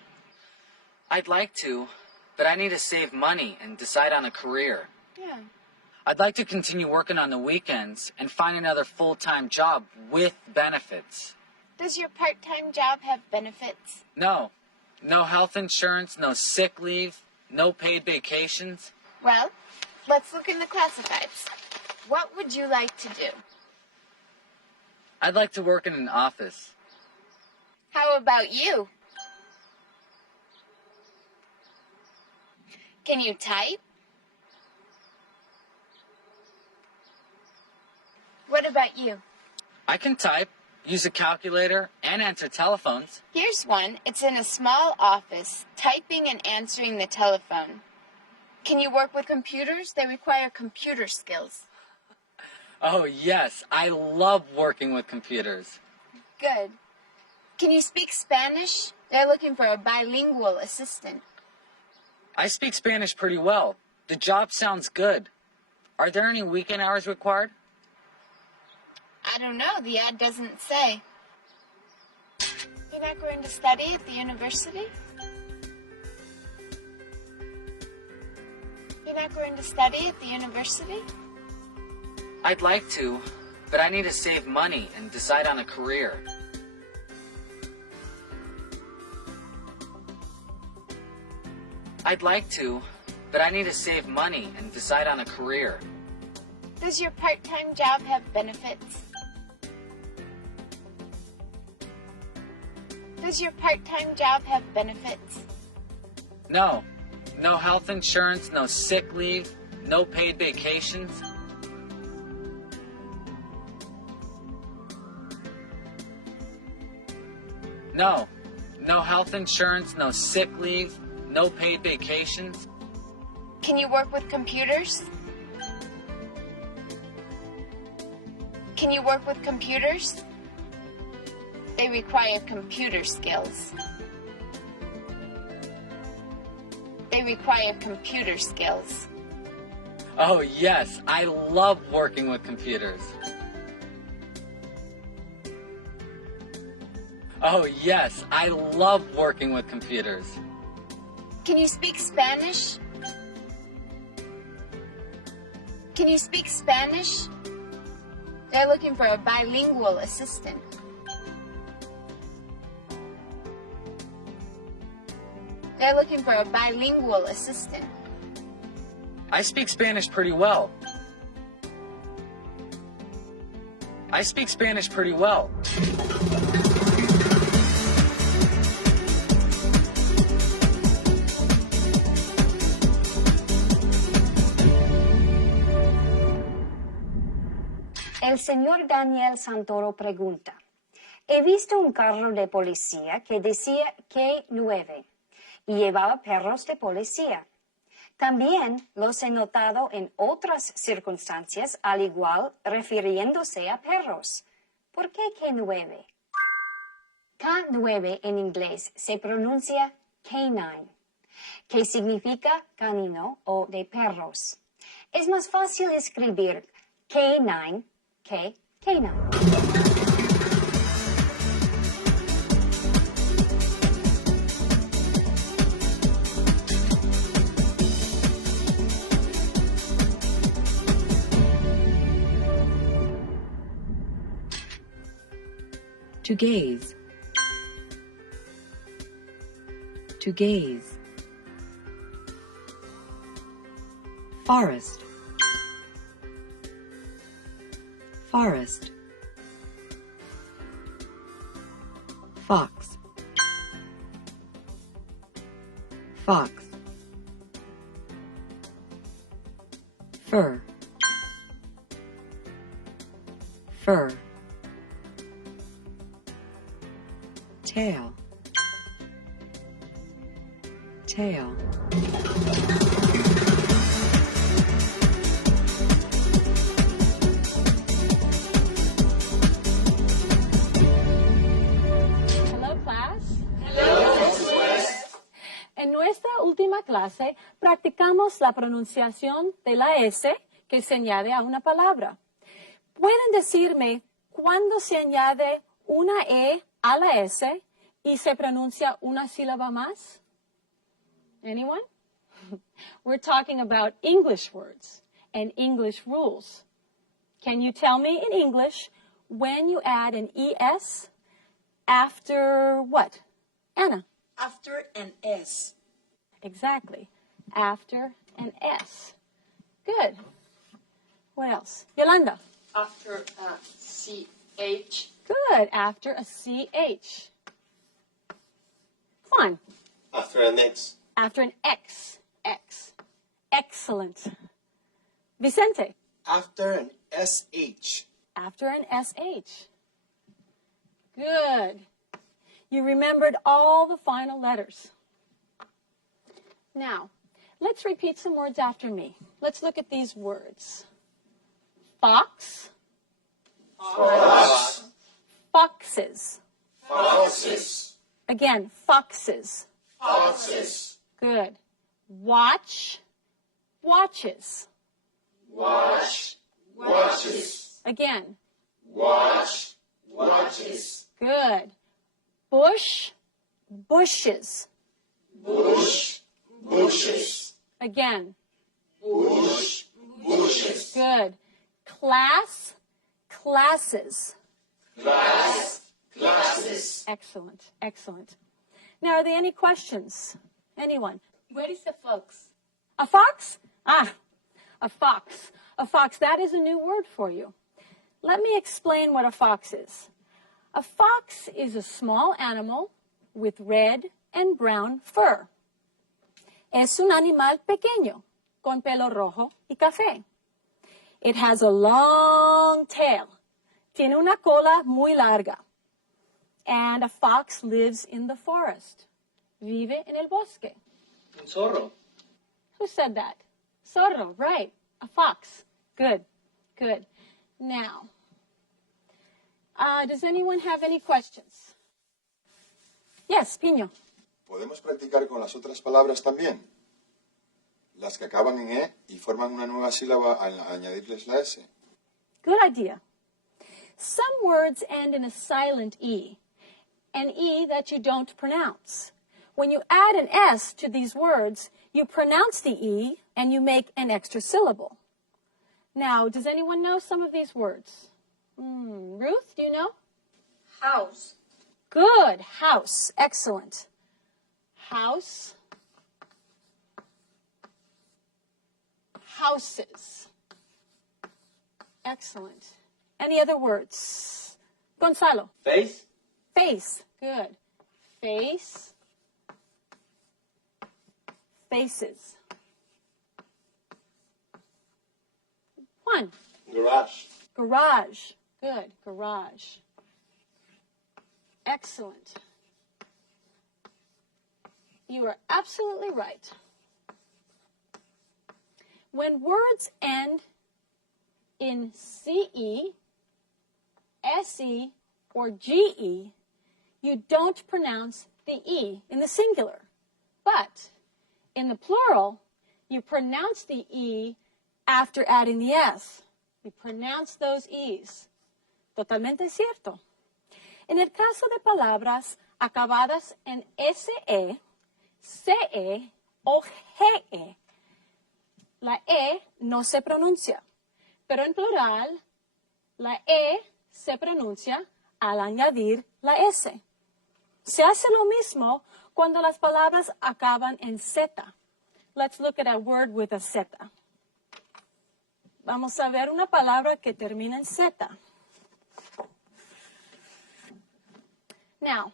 I'd like to, but I need to save money and decide on a career. Yeah. I'd like to continue working on the weekends and find another full-time job with benefits. Does your part-time job have benefits? No. No health insurance, no sick leave, no paid vacations. Well, let's look in the classifieds. What would you like to do? I'd like to work in an office. How about you? Can you type? What about you? I can type, use a calculator, and answer telephones. Here's one. It's in a small office, typing and answering the telephone. Can you work with computers? They require computer skills. Oh, yes. I love working with computers. Good. Can you speak Spanish? They're looking for a bilingual assistant. I speak Spanish pretty well. The job sounds good. Are there any weekend hours required? I don't know. The ad doesn't say. You're not going to study at the university? You're not going to study at the university? I'd like to, but I need to save money and decide on a career. I'd like to, but I need to save money and decide on a career. Does your part-time job have benefits? Does your part-time job have benefits? No. No health insurance, no sick leave, no paid vacations. No. No health insurance, no sick leave, no paid vacations. Can you work with computers? Can you work with computers? They require computer skills. They require computer skills. Oh, yes. I love working with computers. Oh, yes. I love working with computers. Can you speak Spanish? Can you speak Spanish? They're looking for a bilingual assistant. They're looking for a bilingual assistant. I speak Spanish pretty well. I speak Spanish pretty well. El señor Daniel Santoro pregunta, he visto un carro de policía que decía K9 y llevaba perros de policía. También los he notado en otras circunstancias al igual refiriéndose a perros. ¿Por qué K9? K9 en inglés se pronuncia canine, que significa canino o de perros. Es más fácil escribir K9 que canine. To gaze. To gaze. Forest. Forest. Fox. Fox. Fur. Fur. Tail. Tail. Hello, class. Hello, Mrs. West. En nuestra última clase practicamos la pronunciación de la S que se añade a una palabra. ¿Pueden decirme cuándo se añade una E a la S y se pronuncia una sílaba más? Anyone? We're talking about English words and English rules. Can you tell me in English when you add an ES after what? Anna? After an S. Exactly. After an S. Good. What else? Yolanda? After a CH. Good. After a CH. Juan? After an X. After an X. X. Excellent. Vicente? After an SH. After an SH. Good. You remembered all the final letters. Now, let's repeat some words after me. Let's look at these words. Fox. Fox. Foxes. Foxes. Again, foxes. Foxes. Good. Watch. Watches. Watch. Watches. Again. Watch. Watches. Good. Bush. Bushes. Bush. Bushes. Again. Bush. Bushes. Good. Class. Classes. Class. Classes. Excellent. Excellent. Now, are there any questions? Anyone? What is a fox? A fox? Ah, a fox. A fox, that is a new word for you. Let me explain what a fox is. A fox is a small animal with red and brown fur. Es un animal pequeño, con pelo rojo y café. It has a long tail. Tiene una cola muy larga. And a fox lives in the forest. Vive en el bosque. Un zorro. Who said that? Zorro, right. A fox. Good, good. Now, does anyone have any questions? Yes, Piño. ¿Podemos practicar con las otras palabras también? Las que acaban en E y forman una nueva sílaba al añadirles la S. Good idea. Some words end in a silent E, an E that you don't pronounce. When you add an S to these words, you pronounce the E and you make an extra syllable. Now, does anyone know some of these words? Ruth, do you know? House. Good. House. Excellent. House. Houses. Excellent. Any other words? Gonzalo. Face. Face. Good. Face. Faces. Juan. Garage. Garage. Good. Garage. Excellent. You are absolutely right. When words end in CE, SE or GE, you don't pronounce the E in the singular. But in the plural, you pronounce the E after adding the S. You pronounce those E's. Totalmente cierto. En el caso de palabras acabadas en SE, CE o GE, la E no se pronuncia, pero en plural, la E se pronuncia al añadir la S. Se hace lo mismo cuando las palabras acaban en Z. Let's look at a word with a Z. Vamos a ver una palabra que termina en Z. Now,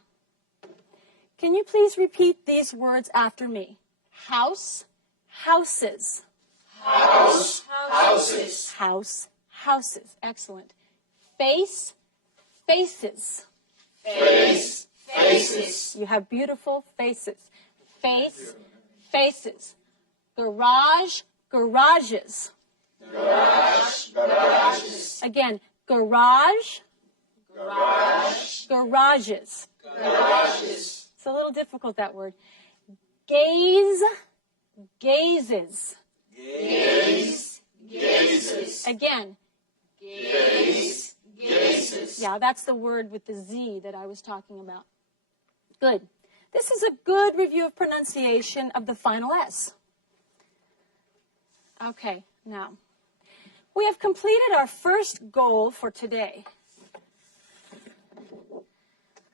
can you please repeat these words after me? House, houses. House, houses. House, houses. Excellent. Face, faces. Face, faces. You have beautiful faces. Face, faces. Garage, garages. Garage, garages. Again, garage, Garage, garages. garages. It's a little difficult, that word. Gaze, gazes. Gaze, gazes. Again, Gaze, gazes. yeah, that's the word with the Z that I was talking about. Good. This is a good review of pronunciation of the final S. Okay, now, we have completed our first goal for today.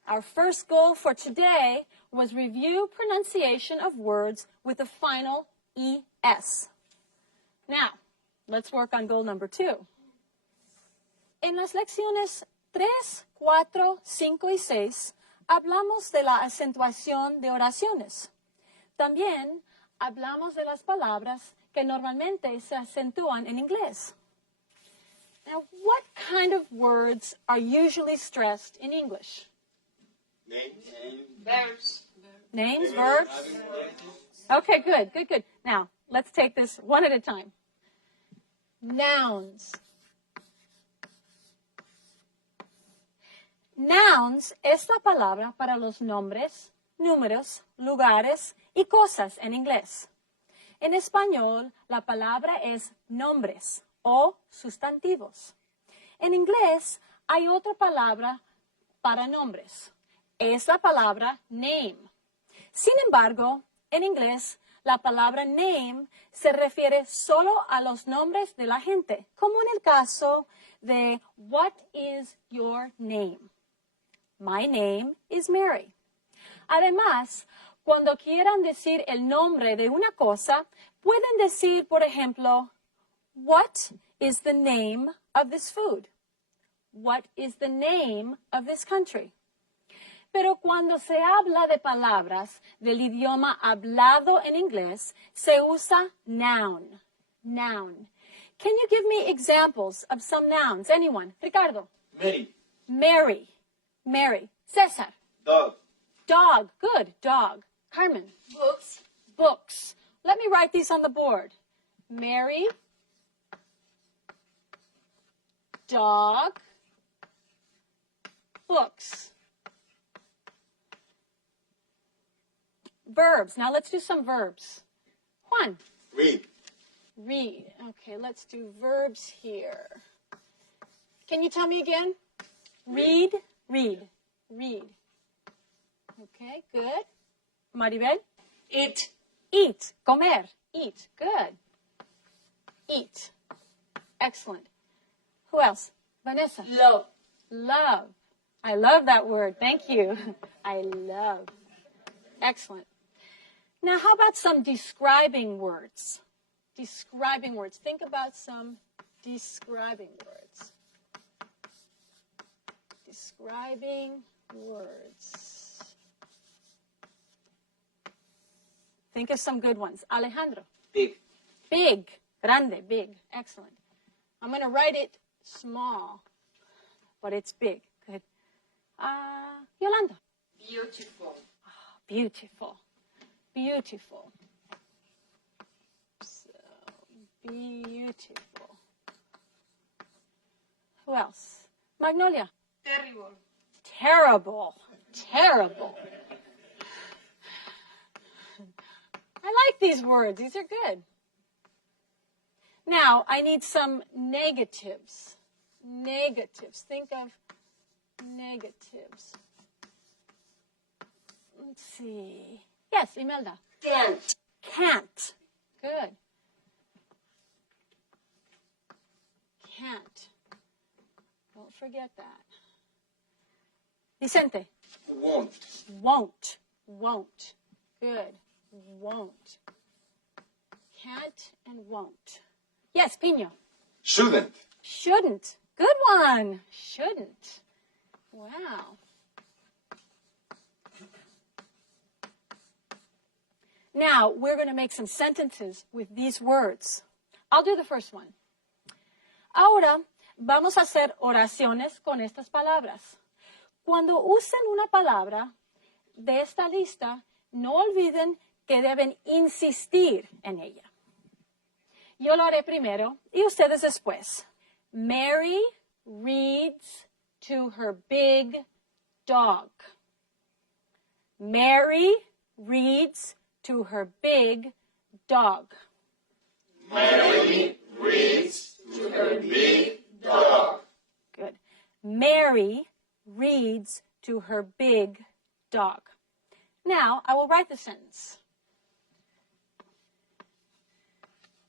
Our first goal for today was review pronunciation of words with the final ES. Now, let's work on goal number 2. En las lecciones 3, 4, 5 y 6, hablamos de la acentuación de oraciones. También hablamos de las palabras que normalmente se acentúan en inglés. Now, what kind of words are usually stressed in English? Verbs. Names, verbs? Okay, good, good, good. Now, let's take this one at a time. Nouns. Nouns es la palabra para los nombres, números, lugares y cosas en inglés. En español, la palabra es nombres o sustantivos. En inglés, hay otra palabra para nombres. Es la palabra name. Sin embargo, en inglés, la palabra name se refiere solo a los nombres de la gente, como en el caso de What is your name? My name is Mary. Además, cuando quieran decir el nombre de una cosa, pueden decir, por ejemplo, What is the name of this food? What is the name of this country? Pero cuando se habla de palabras del idioma hablado en inglés, se usa noun. Noun. Can you give me examples of some nouns? Anyone? Ricardo. Mary. Mary. Mary. Cesar. Dog. Dog. Good. Dog. Carmen. Books. Books. Let me write these on the board. Mary. Dog. Books. Verbs. Now let's do some verbs. Juan. Read. Read. Okay, let's do verbs here. Can you tell me again? Read. Read. Read. Okay, good. Maribel? Eat. Eat. Comer. Eat. Good. Eat. Excellent. Who else? Vanessa? Love. Love. I love that word. Thank you. I love. Excellent. Now, how about some describing words? Describing words. Think about some describing words. Describing words. Think of some good ones. Alejandro. Big. Big. Grande. Big. Excellent. I'm going to write it small, but it's big. Good. Yolanda. Beautiful. Beautiful. Beautiful. So, beautiful. Who else? Magnolia. Terrible. Terrible. Terrible. I like these words. These are good. Now, I need some negatives. Negatives. Think of negatives. Let's see. Yes, Imelda. Can't. Can't. Good. Can't. Don't forget that. Vicente. Won't. Won't. Won't. Good. Won't. Can't and won't. Yes, Pino. Shouldn't. Shouldn't. Good one. Shouldn't. Wow. Now, we're going to make some sentences with these words. I'll do the first one. Ahora, vamos a hacer oraciones con estas palabras. Cuando usen una palabra de esta lista, no olviden que deben insistir en ella. Yo lo haré primero y ustedes después. Mary reads to her big dog. Mary reads to her big dog. Mary reads to her big dog. Good. Mary reads to her big dog. Now, I will write the sentence.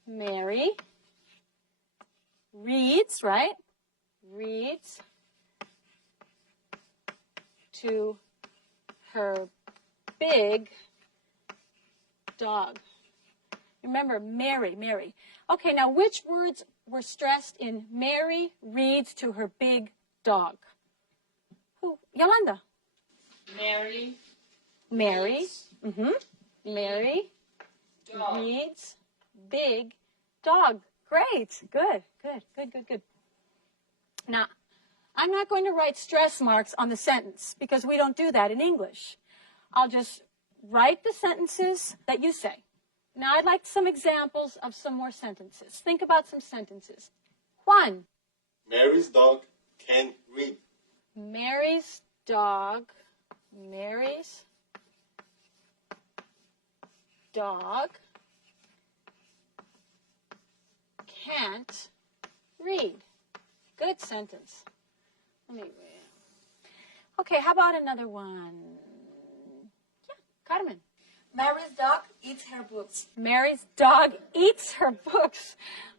Mary reads, right? Reads to her big dog. Remember, Mary, Mary. Okay, now which words were stressed in Mary reads to her big dog? Who? Yolanda. Mary. Mary. Mary Dog. reads big dog. Great. Good, good, good, good, good. Now, I'm not going to write stress marks on the sentence because we don't do that in English. I'll just write the sentences that you say. Now, I'd like some examples of some more sentences. Think about some sentences. Juan. Mary's dog can't read. Mary's dog can't read. Good sentence. Let me read. Okay, how about another one? Yeah, Carmen. Mary's dog eats her books. Mary's dog eats her books.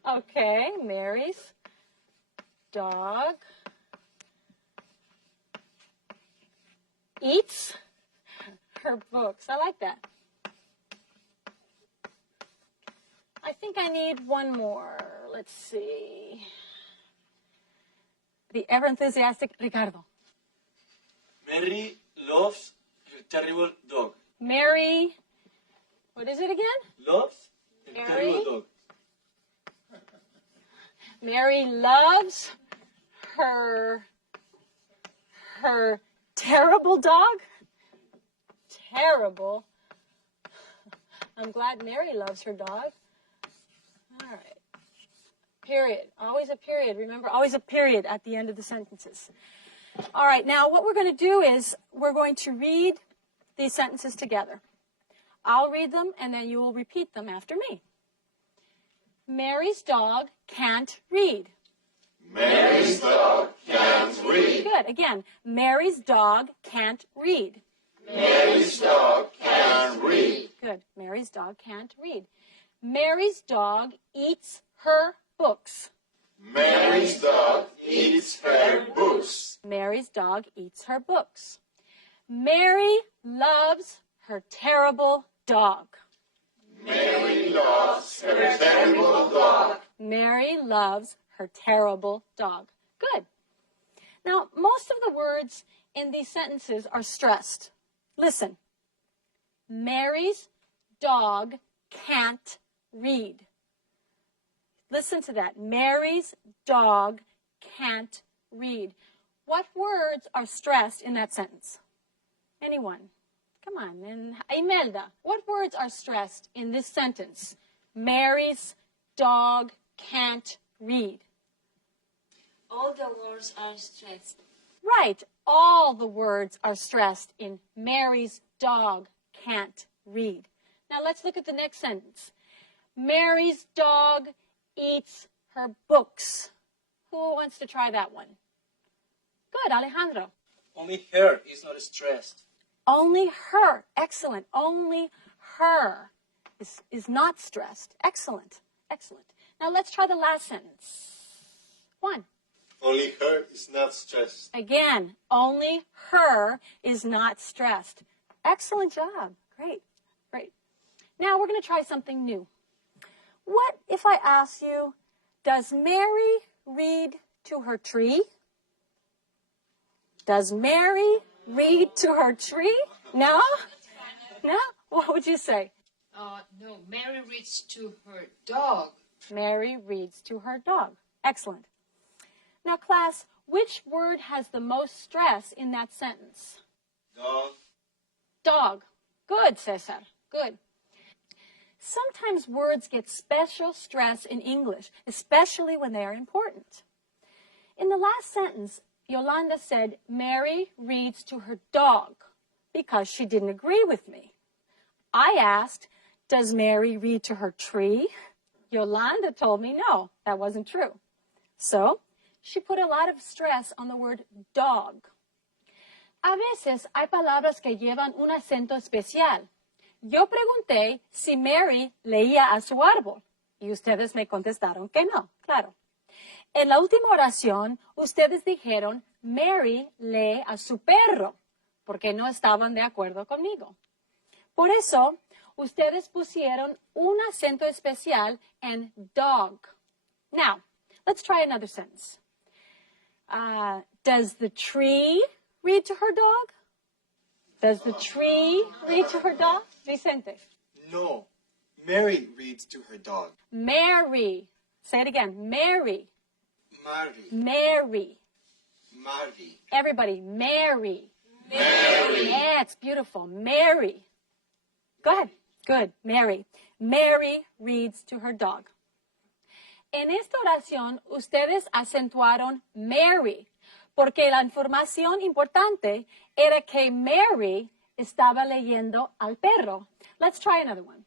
Okay, Mary's dog eats her books. I like that. I think I need one more. Let's see. The ever enthusiastic Ricardo. Mary loves her terrible dog. Mary, what is it again? Loves her Mary? terrible dog. Mary loves her terrible dog. Terrible. I'm glad Mary loves her dog. All right. Period. Always a period. Remember, always a period at the end of the sentences. All right. Now, what we're going to do is we're going to read these sentences together. I'll read them, and then you will repeat them after me. Mary's dog can't read. Mary's dog can't read. Good. Again, Mary's dog can't read. Mary's dog can't read. Good. Mary's dog can't read. Mary's dog eats her books. Mary's dog eats her books. Mary's dog eats her books. Mary loves her terrible dog. Mary loves her terrible dog. Mary loves her terrible dog. Good. Now, most of the words in these sentences are stressed. Listen. Mary's dog can't read. Listen to that. Mary's dog can't read. What words are stressed in that sentence? Anyone? Come on. And Imelda, what words are stressed in this sentence? Mary's dog can't read. All the words are stressed. Right. All the words are stressed in Mary's dog can't read. Now let's look at the next sentence. Mary's dog eats her books. Who wants to try that one? Good, Alejandro. Only her is not stressed. Only her. Excellent. Only her is not stressed. Excellent. Excellent. Now let's try the last sentence. One. Only her is not stressed. Again, only her is not stressed. Excellent job. Great. Great. Now we're going to try something new. What if I ask you, does Mary read to her tree? Does Mary read to her tree? No? No? What would you say? No, Mary reads to her dog. Mary reads to her dog. Excellent. Now, class, which word has the most stress in that sentence? Dog. Dog. Good, Cesar. Good. Sometimes words get special stress in English, especially when they are important. In the last sentence, Yolanda said, Mary reads to her dog because she didn't agree with me. I asked, does Mary read to her tree? Yolanda told me no, that wasn't true. So, she put a lot of stress on the word dog. A veces hay palabras que llevan un acento especial. Yo pregunté si Mary leía a su árbol y ustedes me contestaron que no, claro. En la última oración, ustedes dijeron, Mary lee a su perro, porque no estaban de acuerdo conmigo. Por eso, ustedes pusieron un acento especial en dog. Now, let's try another sentence. Does the tree read to her dog? Does the tree read to her dog? Vicente. No. Mary reads to her dog. Mary. Say it again. Mary. Mary. Mary. Mary. Everybody, Mary. Mary. Yeah, it's beautiful. Mary. Go ahead. Good. Mary. Mary reads to her dog. En esta oración, ustedes acentuaron Mary, porque la información importante era que Mary estaba leyendo al perro. Let's try another one.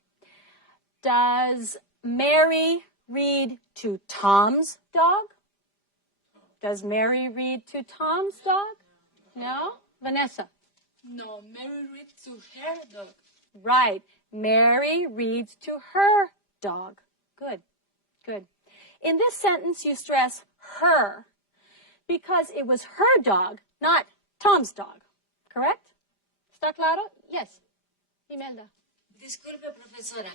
Does Mary read to Tom's dog? Does Mary read to Tom's dog? No? Vanessa? No, Mary reads to her dog. Right. Mary reads to her dog. Good. Good. In this sentence, you stress her because it was her dog, not Tom's dog. Correct? ¿Está claro? Yes. Imelda. Disculpe, profesora.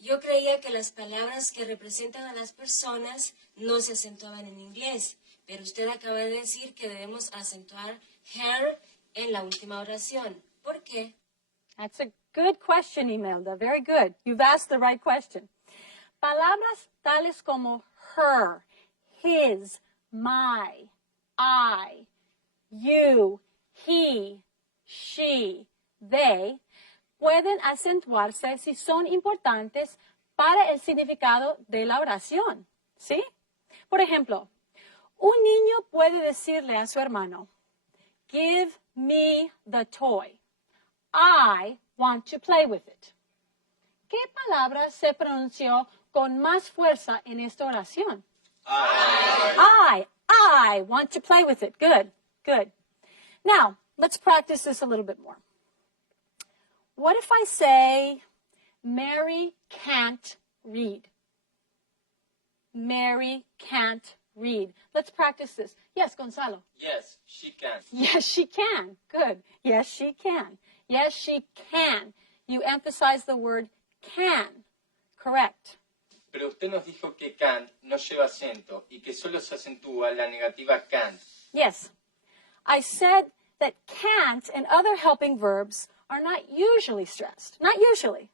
Yo creía que las palabras que representan a las personas no se acentuaban en inglés, pero usted acaba de decir que debemos acentuar her en la última oración. ¿Por qué? That's a good question, Imelda. Very good. You've asked the right question. Palabras tales como her, his, my, I, you, he, she, they, pueden acentuarse si son importantes para el significado de la oración. ¿Sí? Por ejemplo, un niño puede decirle a su hermano, give me the toy. I want to play with it. ¿Qué palabra se pronunció con más fuerza en esta oración? I want to play with it. Good, good. Now, let's practice this a little bit more. What if I say, Mary can't read? Mary can't read. Let's practice this. Yes, Gonzalo. Yes, she can. Yes, she can. Good. Yes, she can. Yes, she can. You emphasize the word can. Correct. Pero usted nos dijo que can no lleva acento y que solo se acentúa la negativa can't. Yes. I said that can't and other helping verbs are not usually stressed. Not usually.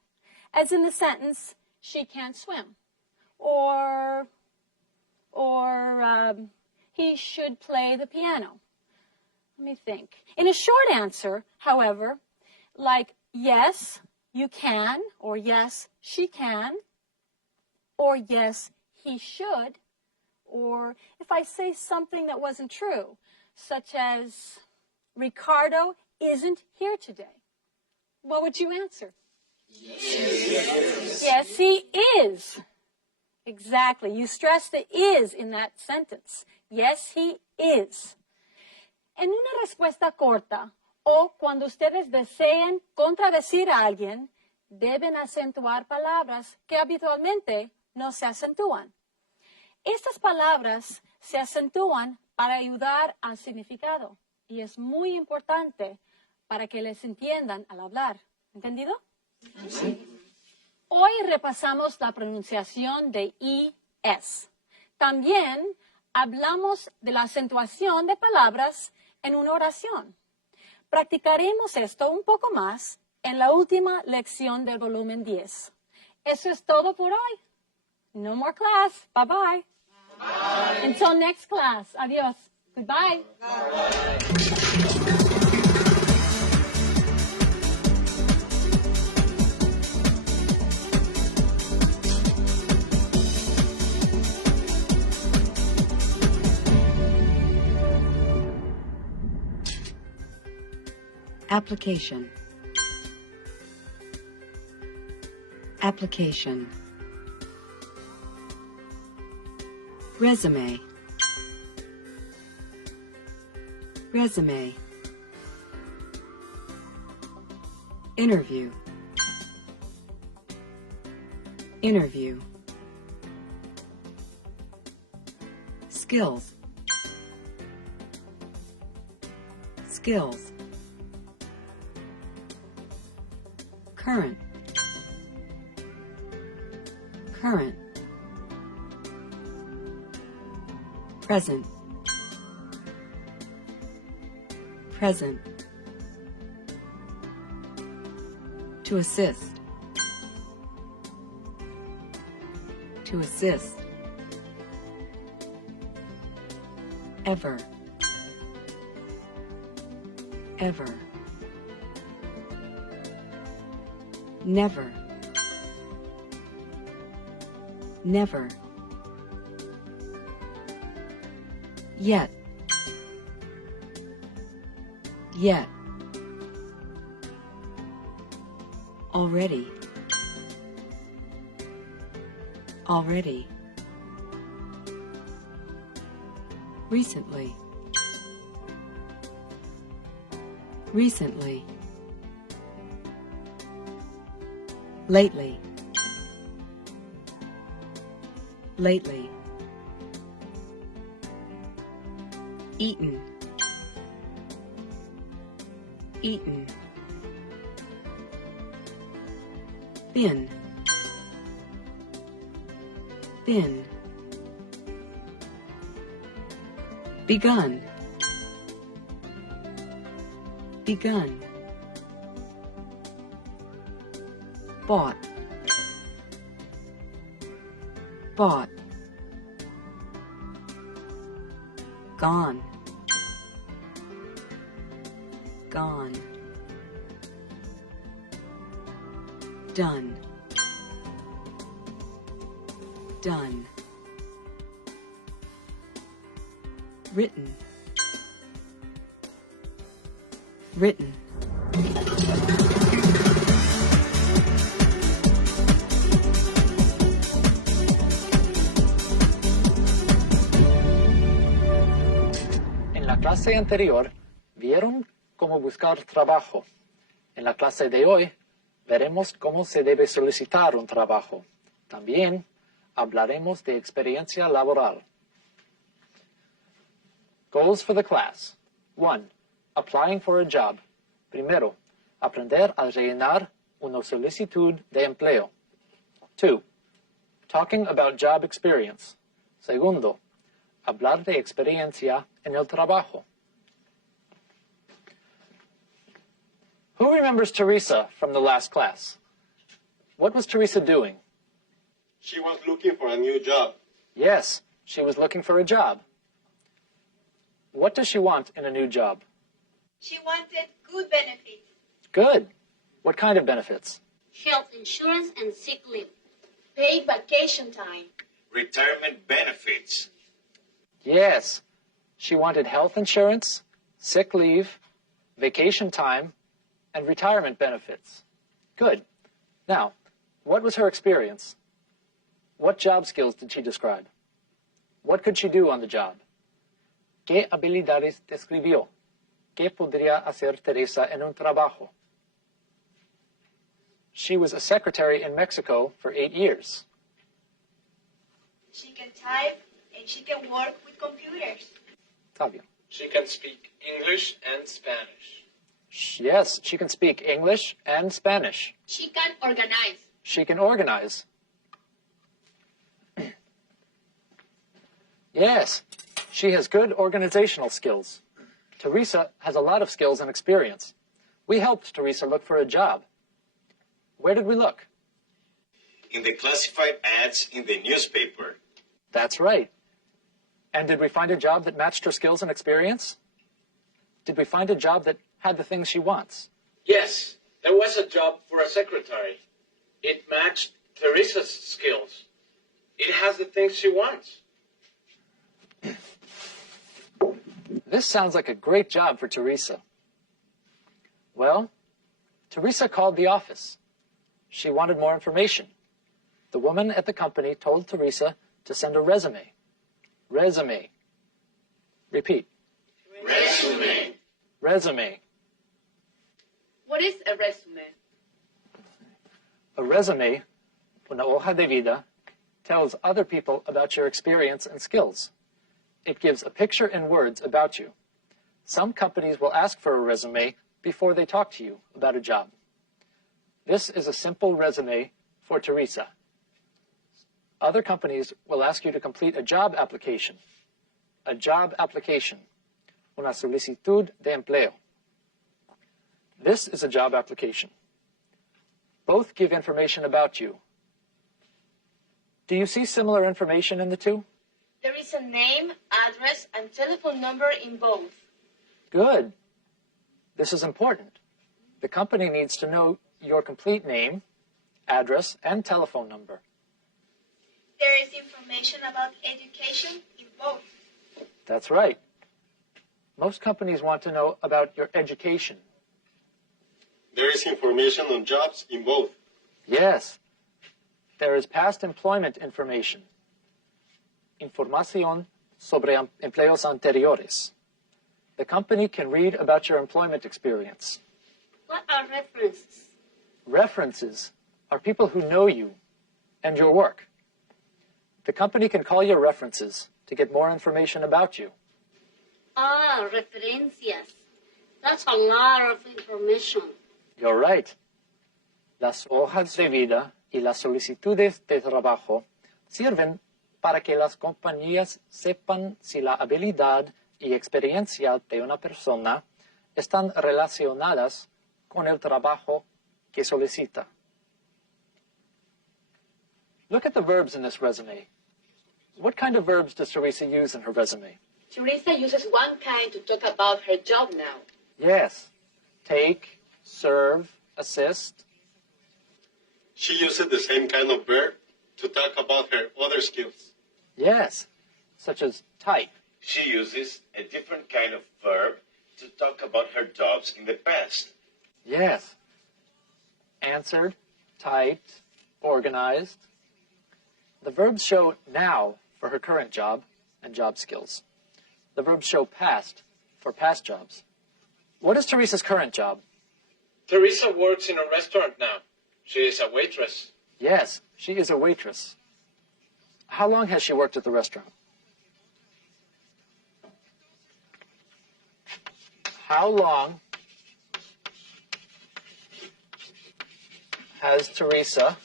As in the sentence, she can't swim. Or he should play the piano. Let me think. In a short answer, however, like yes, you can, or yes, she can, or yes, he should, or if I say something that wasn't true, such as, Ricardo isn't here today. What would you answer? Yes, he is. Exactly. You stress the is in that sentence. Yes, he is. En una respuesta corta o cuando ustedes deseen contradecir a alguien, deben acentuar palabras que habitualmente no se acentúan. Estas palabras se acentúan para ayudar al significado y es muy importante para que les entiendan al hablar. ¿Entendido? Sí. Hoy repasamos la pronunciación de IS. También hablamos de la acentuación de palabras en una oración. Practicaremos esto un poco más en la última lección del volumen 10. Eso es todo por hoy. No more class. Bye-bye. Bye. Until next class. Adiós. Goodbye. Bye. Application. Application. Resume. Resume. Interview. Interview. Skills. Skills. Current. Current. Present. Present. To assist. To assist. Ever. Ever. Never. Never. Yet. Yet. Already. Already. Recently. Recently. Lately. Lately. Eaten. Eaten. Been. Been. Begun. Begun. Bought. Bought. Gone. Gone. Done. Done. Written. Written. En la clase anterior, ¿vieron cómo buscar trabajo? En la clase de hoy, veremos cómo se debe solicitar un trabajo. También hablaremos de experiencia laboral. Goals for the class. 1. Applying for a job. Primero, aprender a rellenar una solicitud de empleo. 2. Talking about job experience. Segundo, hablar de experiencia en el trabajo. Who remembers Teresa from the last class? What was Teresa doing? She was looking for a new job. Yes, she was looking for a job. What does she want in a new job? She wanted good benefits. Good. What kind of benefits? Health insurance and sick leave. Paid vacation time. Retirement benefits. Yes. She wanted health insurance, sick leave, vacation time, and retirement benefits. Good. Now, what was her experience? What job skills did she describe? What could she do on the job? ¿Qué habilidades describió? ¿Qué podría hacer Teresa en un trabajo? She was a secretary in Mexico for 8 years. She can type and she can work with computers. Fabio. She can speak English and Spanish. Yes, she can speak English and Spanish. She can organize. She can organize. Yes, she has good organizational skills. Teresa has a lot of skills and experience. We helped Teresa look for a job. Where did we look? In the classified ads in the newspaper. That's right. And did we find a job that matched her skills and experience? Did we find a job that had the things she wants? Yes, there was a job for a secretary. It matched Teresa's skills. It has the things she wants. This sounds like a great job for Teresa. Well, Teresa called the office. She wanted more information. The woman at the company told Teresa to send a resume. Resume. Repeat. Resume. Resume. What is a resume? A resume, una hoja de vida, tells other people about your experience and skills. It gives a picture in words about you. Some companies will ask for a resume before they talk to you about a job. This is a simple resume for Teresa. Other companies will ask you to complete a job application. A job application. Una solicitud de empleo. This is a job application. Both give information about you. Do you see similar information in the two? There is a name, address, and telephone number in both. Good. This is important. The company needs to know your complete name, address, and telephone number. There is information about education in both. That's right. Most companies want to know about your education. There is information on jobs in both. Yes. There is past employment information. Información sobre empleos anteriores. The company can read about your employment experience. What are references? References are people who know you and your work. The company can call your references to get more information about you. Ah, referencias. That's a lot of information. You're right. Las hojas de vida y las solicitudes de trabajo sirven para que las compañías sepan si la habilidad y experiencia de una persona están relacionadas con el trabajo que solicita. Look at the verbs in this resume. What kind of verbs does Teresa use in her resume? Teresa uses one kind to talk about her job now. Yes. Take, serve, assist. She uses the same kind of verb to talk about her other skills. Yes, such as type. She uses a different kind of verb to talk about her jobs in the past. Yes. Answered, typed, organized. The verbs show now for her current job and job skills. The verbs show past for past jobs. What is Teresa's current job? Teresa works in a restaurant now. She is a waitress. Yes, she is a waitress. How long has she worked at the restaurant? How long has Teresa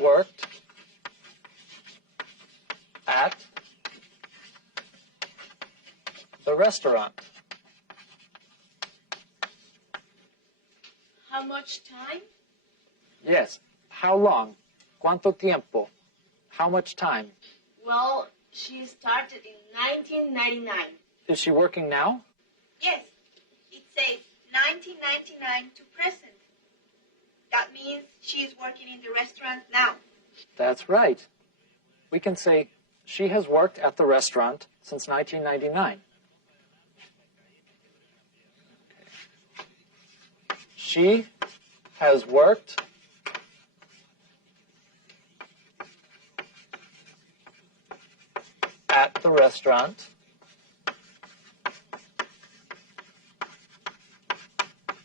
worked at the restaurant? How much time? Yes. How long? ¿Cuánto tiempo? How much time? Well, she started in 1999. Is she working now? Yes, it says 1999 to present. That means she is working in the restaurant now. That's right. We can say she has worked at the restaurant since 1999. She has worked at the restaurant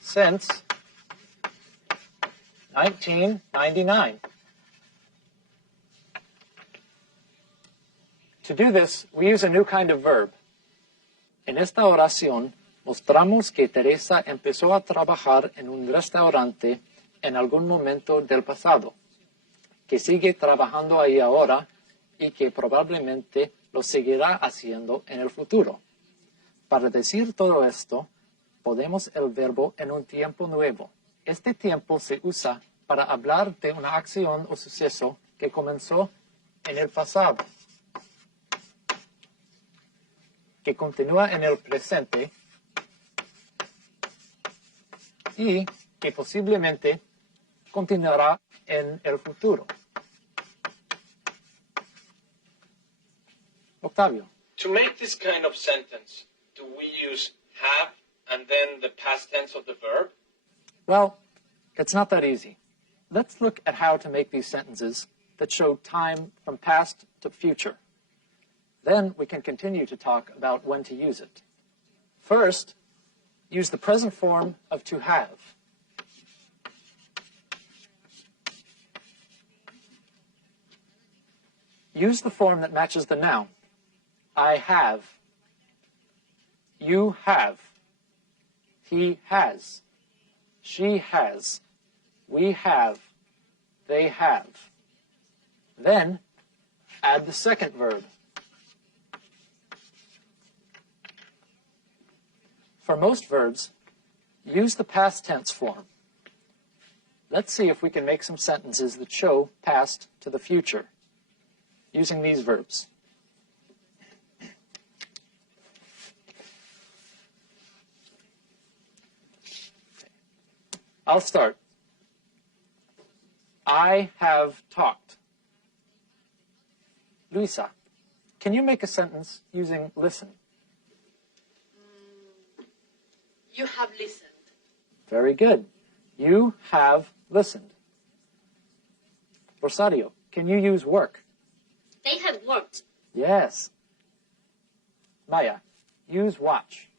since 1999. To do this, we use a new kind of verb. En esta oración, mostramos que Teresa empezó a trabajar en un restaurante en algún momento del pasado, que sigue trabajando ahí ahora y que probablemente lo seguirá haciendo en el futuro. Para decir todo esto, ponemos el verbo en un tiempo nuevo. Este tiempo se usa para hablar de una acción o suceso que comenzó en el pasado, que continúa en el presente y que posiblemente continuará en el futuro. Octavio. To make this kind of sentence, do we use have and then the past tense of the verb? Well, it's not that easy. Let's look at how to make these sentences that show time from past to future. Then we can continue to talk about when to use it. First, use the present form of to have. Use the form that matches the noun. I have. You have. He has. She has. We have. They have. Then, add the second verb. For most verbs, use the past tense form. Let's see if we can make some sentences that show past to the future using these verbs. I'll start. I have talked. Luisa, can you make a sentence using listen? You have listened. Very good. You have listened. Rosario, can you use work? They have worked. Yes. Maya, use watch.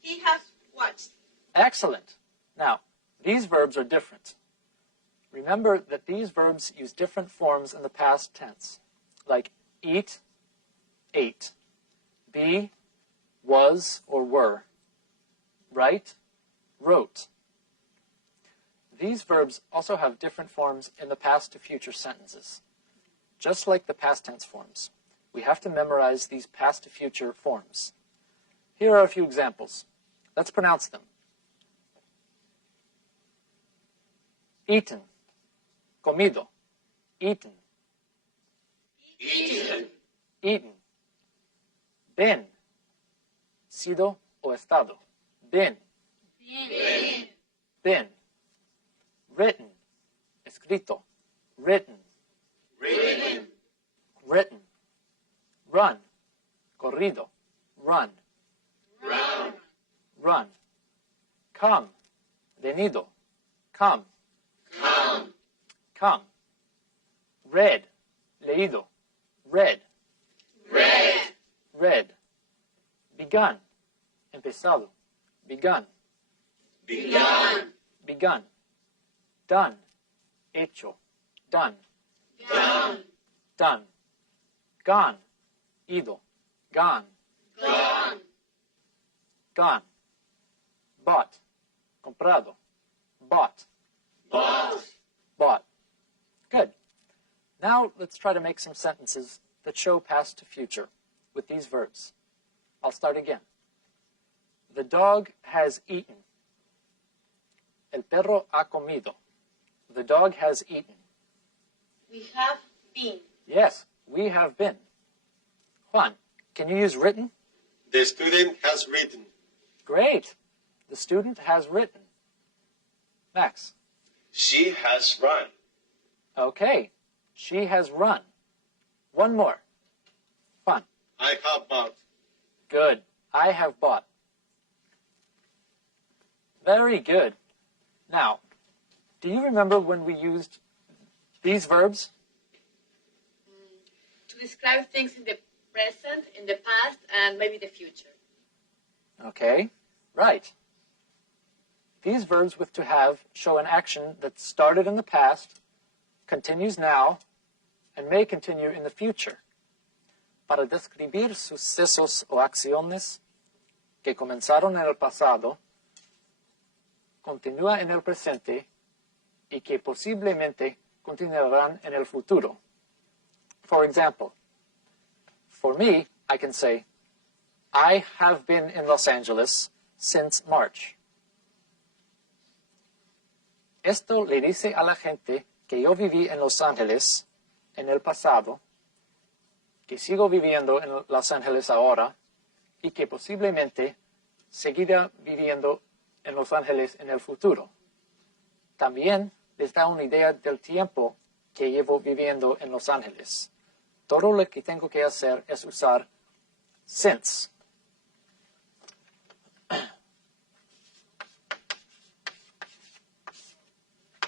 He has watched. Excellent. Now, these verbs are different. Remember that these verbs use different forms in the past tense, like eat, ate, be, was or were, write, wrote. These verbs also have different forms in the past to future sentences. Just like the past tense forms, we have to memorize these past to future forms. Here are a few examples. Let's pronounce them. Eaten, comido, eaten. Eaten. Eaten. Been, sido o estado. Been. Been. Been. Written, escrito. Written. Written. Written. Run, corrido. Run. Run. Run. Come, venido. Come. Come. Come. Read, leído. Read. Read. Read. Begun, empezado. Begun. Begun. Begun. Done, hecho. Done. Done. Done. Gone, ido. Gone. Gone. Gone. Bought, comprado. Bought. Bought. Bought. Good. Now let's try to make some sentences that show past to future with these verbs. I'll start again. The dog has eaten. El perro ha comido. The dog has eaten. We have been. Yes, we have been. Juan, can you use written? The student has written. Great. The student has written. Max. She has run. Okay. She has run. One more. Fun. I have bought. Good. I have bought. Very good. Now, do you remember when we used these verbs? To describe things in the present, in the past, and maybe the future. Okay, right. These verbs with to have show an action that started in the past, continues now, and may continue in the future. Para describir sucesos o acciones que comenzaron en el pasado, continúa en el presente y que posiblemente continuarán en el futuro. For example, for me, I can say, I have been in Los Angeles since March. Esto le dice a la gente que yo viví en Los Ángeles en el pasado, que sigo viviendo en Los Ángeles ahora y que posiblemente seguirá viviendo en Los Ángeles en el futuro. También les da una idea del tiempo que llevo viviendo en Los Ángeles. Todo lo que tengo que hacer es usar since.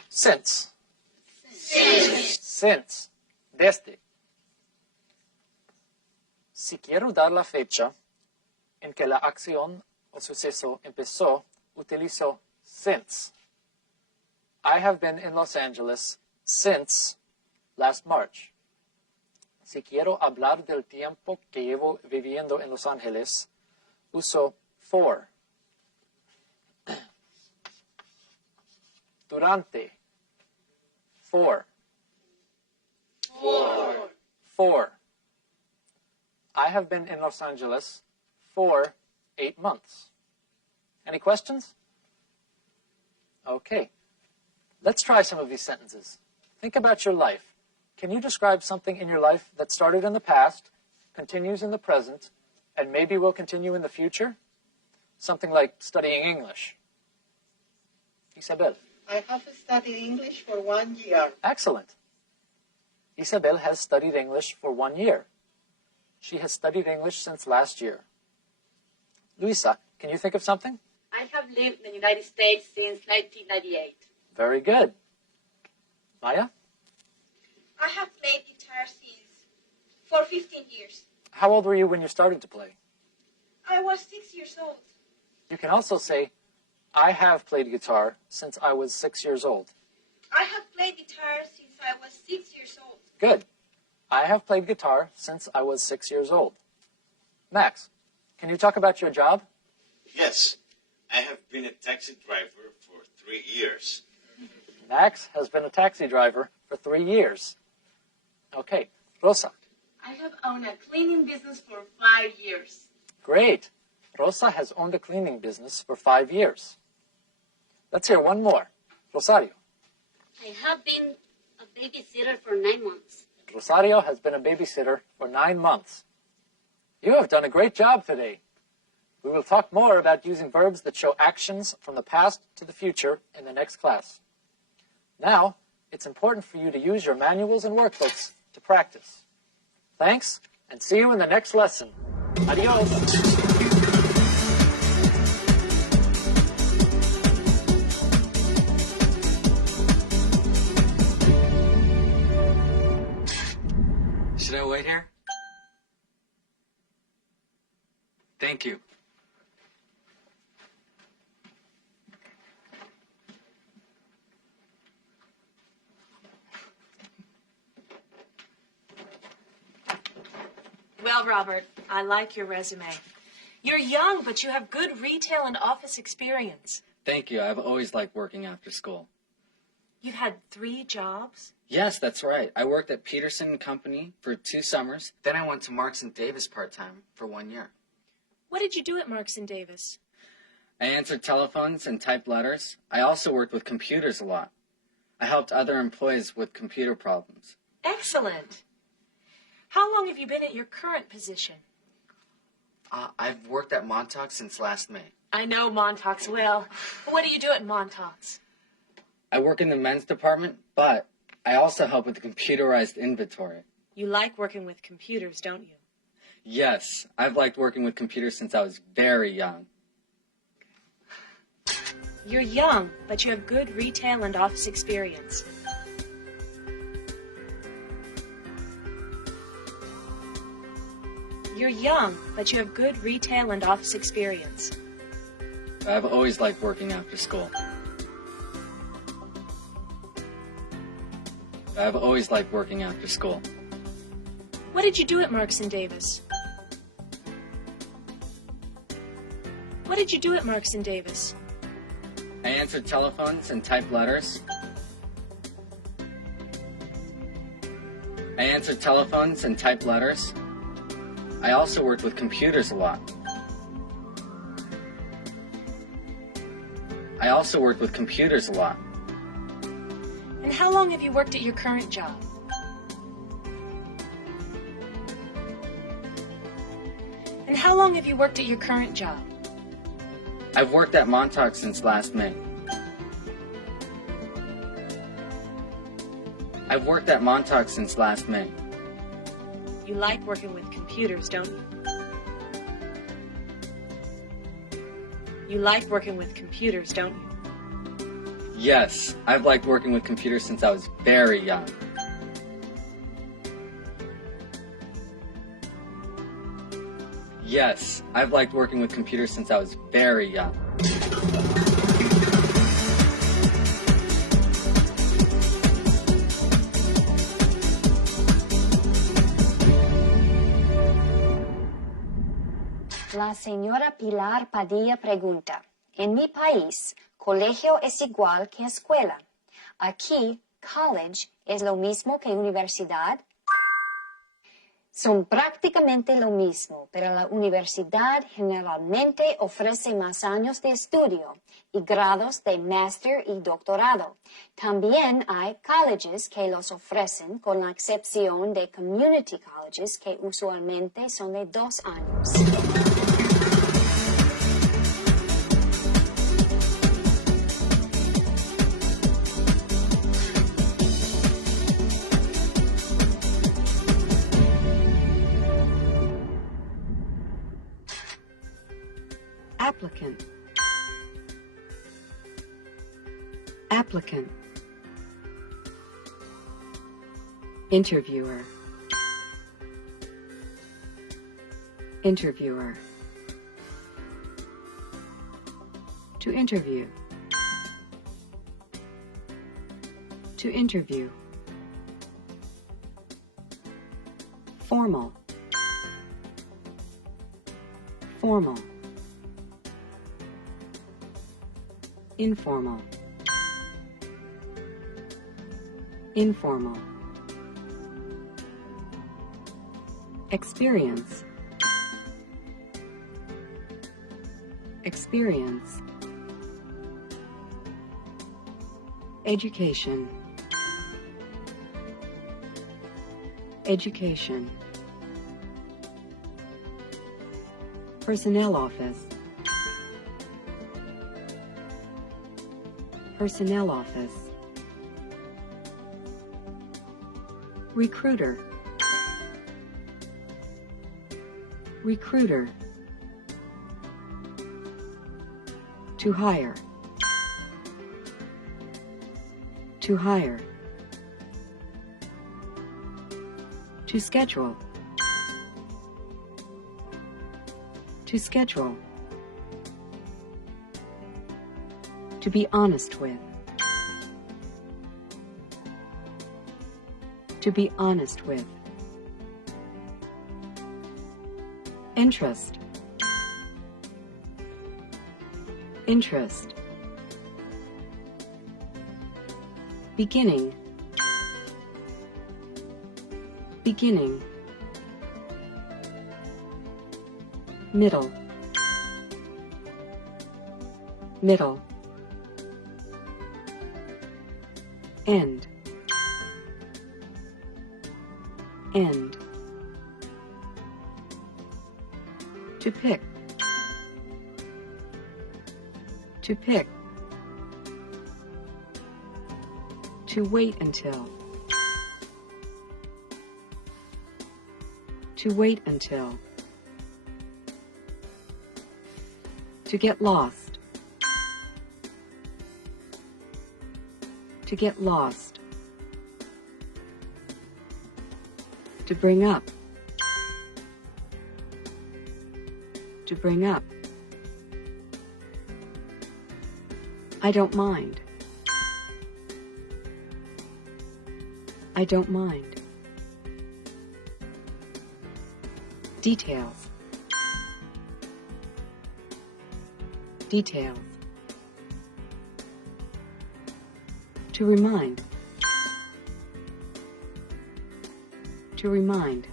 Since. Since. Desde. Si quiero dar la fecha en que la acción o suceso empezó, utilizo since. I have been in Los Angeles since last March. Si quiero hablar del tiempo que llevo viviendo en Los Ángeles, uso for. Durante. For. For. I have been in Los Angeles for 8 months. Any questions? Okay. Let's try some of these sentences. Think about your life. Can you describe something in your life that started in the past, continues in the present, and maybe will continue in the future? Something like studying English. Isabel. I have studied English for 1 year. Excellent. Isabel has studied English for 1 year. She has studied English since last year. Luisa, can you think of something? I have lived in the United States since 1998. Very good. Maya? I have played guitar for 15 years. How old were you when you started to play? I was 6 years old. You can also say, I have played guitar since I was 6 years old. I have played guitar since I was 6 years old. Good. I have played guitar since I was 6 years old. Max, can you talk about your job? Yes, I have been a taxi driver for 3 years. Max has been a taxi driver for 3 years. Okay, Rosa. I have owned a cleaning business for 5 years. Great. Rosa has owned a cleaning business for 5 years. Let's hear one more. Rosario. I have been a babysitter for 9 months. Rosario has been a babysitter for 9 months. You have done a great job today. We will talk more about using verbs that show actions from the past to the future in the next class. Now, it's important for you to use your manuals and workbooks to practice. Thanks, and see you in the next lesson. Adios. Should I wait here? Thank you. Well, Robert, I like your resume. You're young, but you have good retail and office experience. Thank you. I've always liked working after school. You've had 3 jobs? Yes, that's right. I worked at Peterson & Company for 2 summers. Then I went to Marks & Davis part-time for 1 year. What did you do at Marks & Davis? I answered telephones and typed letters. I also worked with computers a lot. I helped other employees with computer problems. Excellent. How long have you been at your current position? I've worked at Montauk since last May. I know Montauk's well. What do you do at Montauk's? I work in the men's department, but I also help with the computerized inventory. You like working with computers, don't you? Yes, I've liked working with computers since I was very young. You're young, but you have good retail and office experience. You're young, but you have good retail and office experience. I've always liked working after school. I've always liked working after school. What did you do at Marks and Davis? What did you do at Marks and Davis? I answered telephones and typed letters. I answered telephones and typed letters. I also worked with computers a lot. I also worked with computers a lot. And how long have you worked at your current job? And how long have you worked at your current job? I've worked at Montauk since last May. I've worked at Montauk since last May. You like working with computers, don't you? You like working with computers, don't you? Yes, I've liked working with computers since I was very young. Yes, I've liked working with computers since I was very young. La señora Pilar Padilla pregunta, en mi país, colegio es igual que escuela. Aquí, college es lo mismo que universidad. Son prácticamente lo mismo, pero la universidad generalmente ofrece más años de estudio y grados de máster y doctorado. También hay colleges que los ofrecen, con la excepción de community colleges que usualmente son de 2 años. Applicant. Applicant. Interviewer. Interviewer. To interview. To interview. Formal. Formal. Informal. Informal. Experience. Experience. Education. Education. Personnel office. Personnel office. Recruiter. Recruiter. To hire. To hire. To schedule. To schedule. To be honest with. To be honest with. Interest. Interest. Beginning. Beginning. Middle. Middle. End. End. To pick. To pick. To wait until. To wait until. To get lost. To get lost. To bring up. To bring up. I don't mind. I don't mind. Details. Details. To remind. To remind.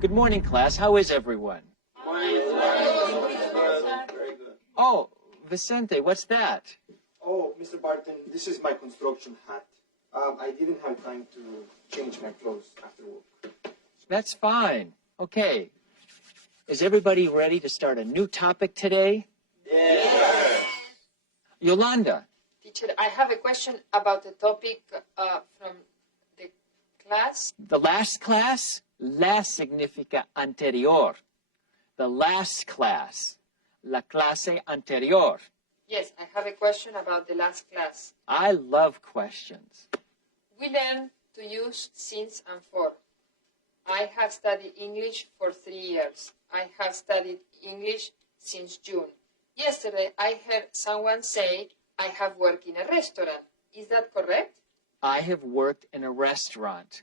Good morning, class. How is everyone? Oh, Vicente, what's that? Oh, Mr. Barton, this is my construction hat. I didn't have time to change my clothes after work. That's fine. Okay. Is everybody ready to start a new topic today? Yes. Yolanda. Teacher, I have a question about the topic from the class. The last class, la significa anterior. The last class, la clase anterior. Yes, I have a question about the last class. I love questions. We learned to use since and for. I have studied English for 3 years. I have studied English since June. Yesterday, I heard someone say, I have worked in a restaurant. Is that correct? I have worked in a restaurant.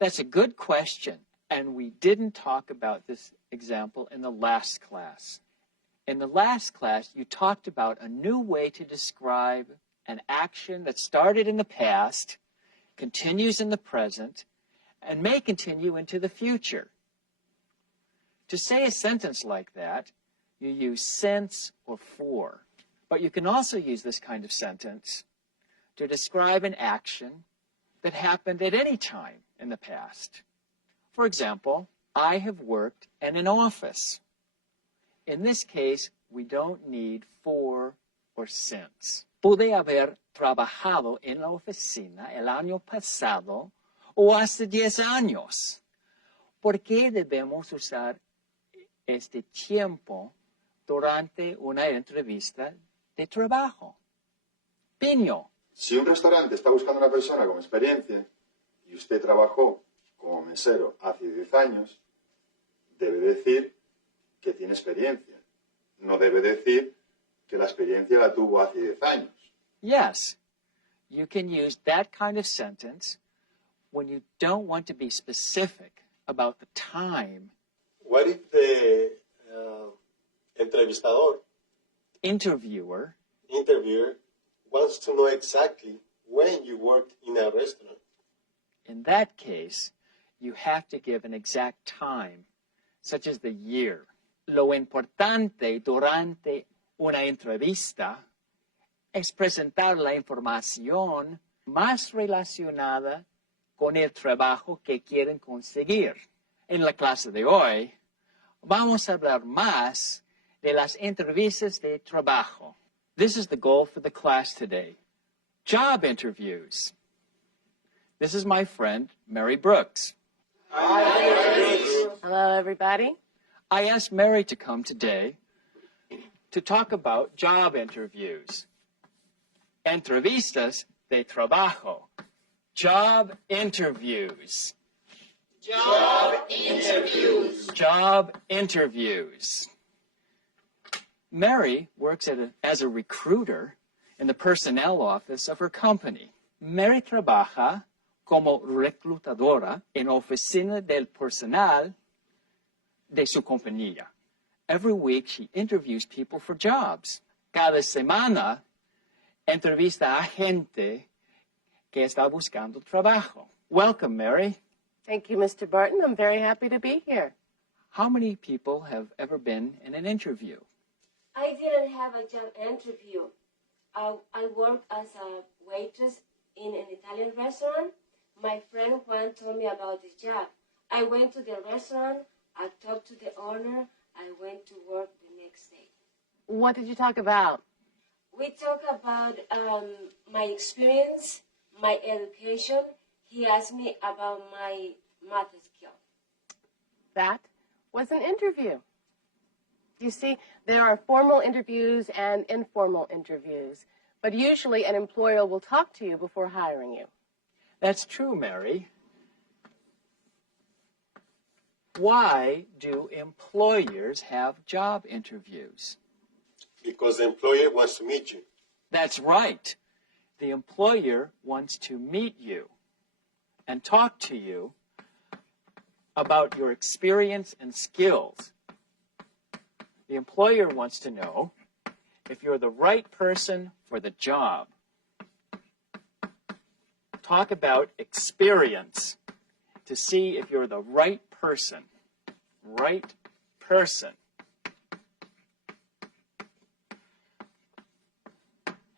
That's a good question, and we didn't talk about this example in the last class. In the last class, you talked about a new way to describe an action that started in the past, continues in the present, and may continue into the future. To say a sentence like that, you use since or for. But you can also use this kind of sentence to describe an action that happened at any time in the past. For example, I have worked in an office. In this case, we don't need for or since. Pude haber trabajado en la oficina el año pasado o hace 10 años. ¿Por qué debemos usar este tiempo durante una entrevista de trabajo? Piño. Si un restaurante está buscando una persona con experiencia y usted trabajó como mesero hace 10 años, debe decir que tiene experiencia. No debe decir que la experiencia la tuvo hace 10 años. Yes, you can use that kind of sentence when you don't want to be specific about the time. What if the entrevistador, interviewer, wants to know exactly when you worked in a restaurant? In that case, you have to give an exact time, such as the year. Lo importante durante una entrevista es presentar la información más relacionada con el trabajo que quieren conseguir. En la clase de hoy, vamos a hablar más de las entrevistas de trabajo. This is the goal for the class today. Job interviews. This is my friend, Mary Brooks. Hello, everybody. I asked Mary to come today to talk about job interviews. Entrevistas de trabajo. Job interviews. Job interviews. Job interviews. Mary works as a recruiter in the personnel office of her company. Mary trabaja como reclutadora en oficina del personal de su compañía. Every week she interviews people for jobs. Cada semana entrevista a gente que está buscando trabajo. Welcome, Mary. Thank you, Mr. Barton. I'm very happy to be here. How many people have ever been in an interview? I didn't have a job interview. I worked as a waitress in an Italian restaurant. My friend Juan told me about the job. I went to the restaurant. I talked to the owner. I went to work the next day. What did you talk about? We talk about my experience, my education. He asked me about my math skill. That was an interview. You see, there are formal interviews and informal interviews, but usually an employer will talk to you before hiring you. That's true, Mary. Why do employers have job interviews? Because the employer wants to meet you. That's right. The employer wants to meet you and talk to you about your experience and skills. The employer wants to know if you're the right person for the job. Talk about experience to see if you're the right person. Right person.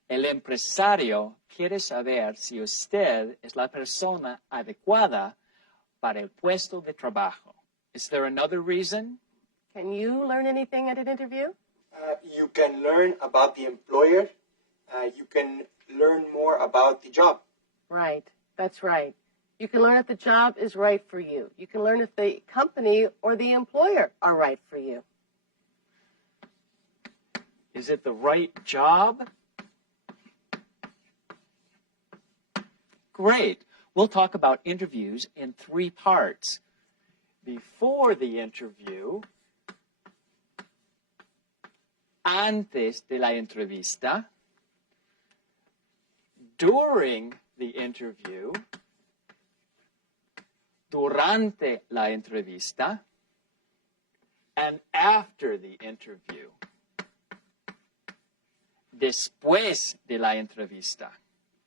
El empresario quiere saber si usted es la persona adecuada para el puesto de trabajo. Is there another reason? Can you learn anything at an interview? You can learn about the employer. You can learn more about the job. Right, that's right. You can learn if the job is right for you. You can learn if the company or the employer are right for you. Is it the right job? Great. We'll talk about interviews in 3 parts. Before the interview, antes de la entrevista, during the interview, durante la entrevista, and after the interview, después de la entrevista.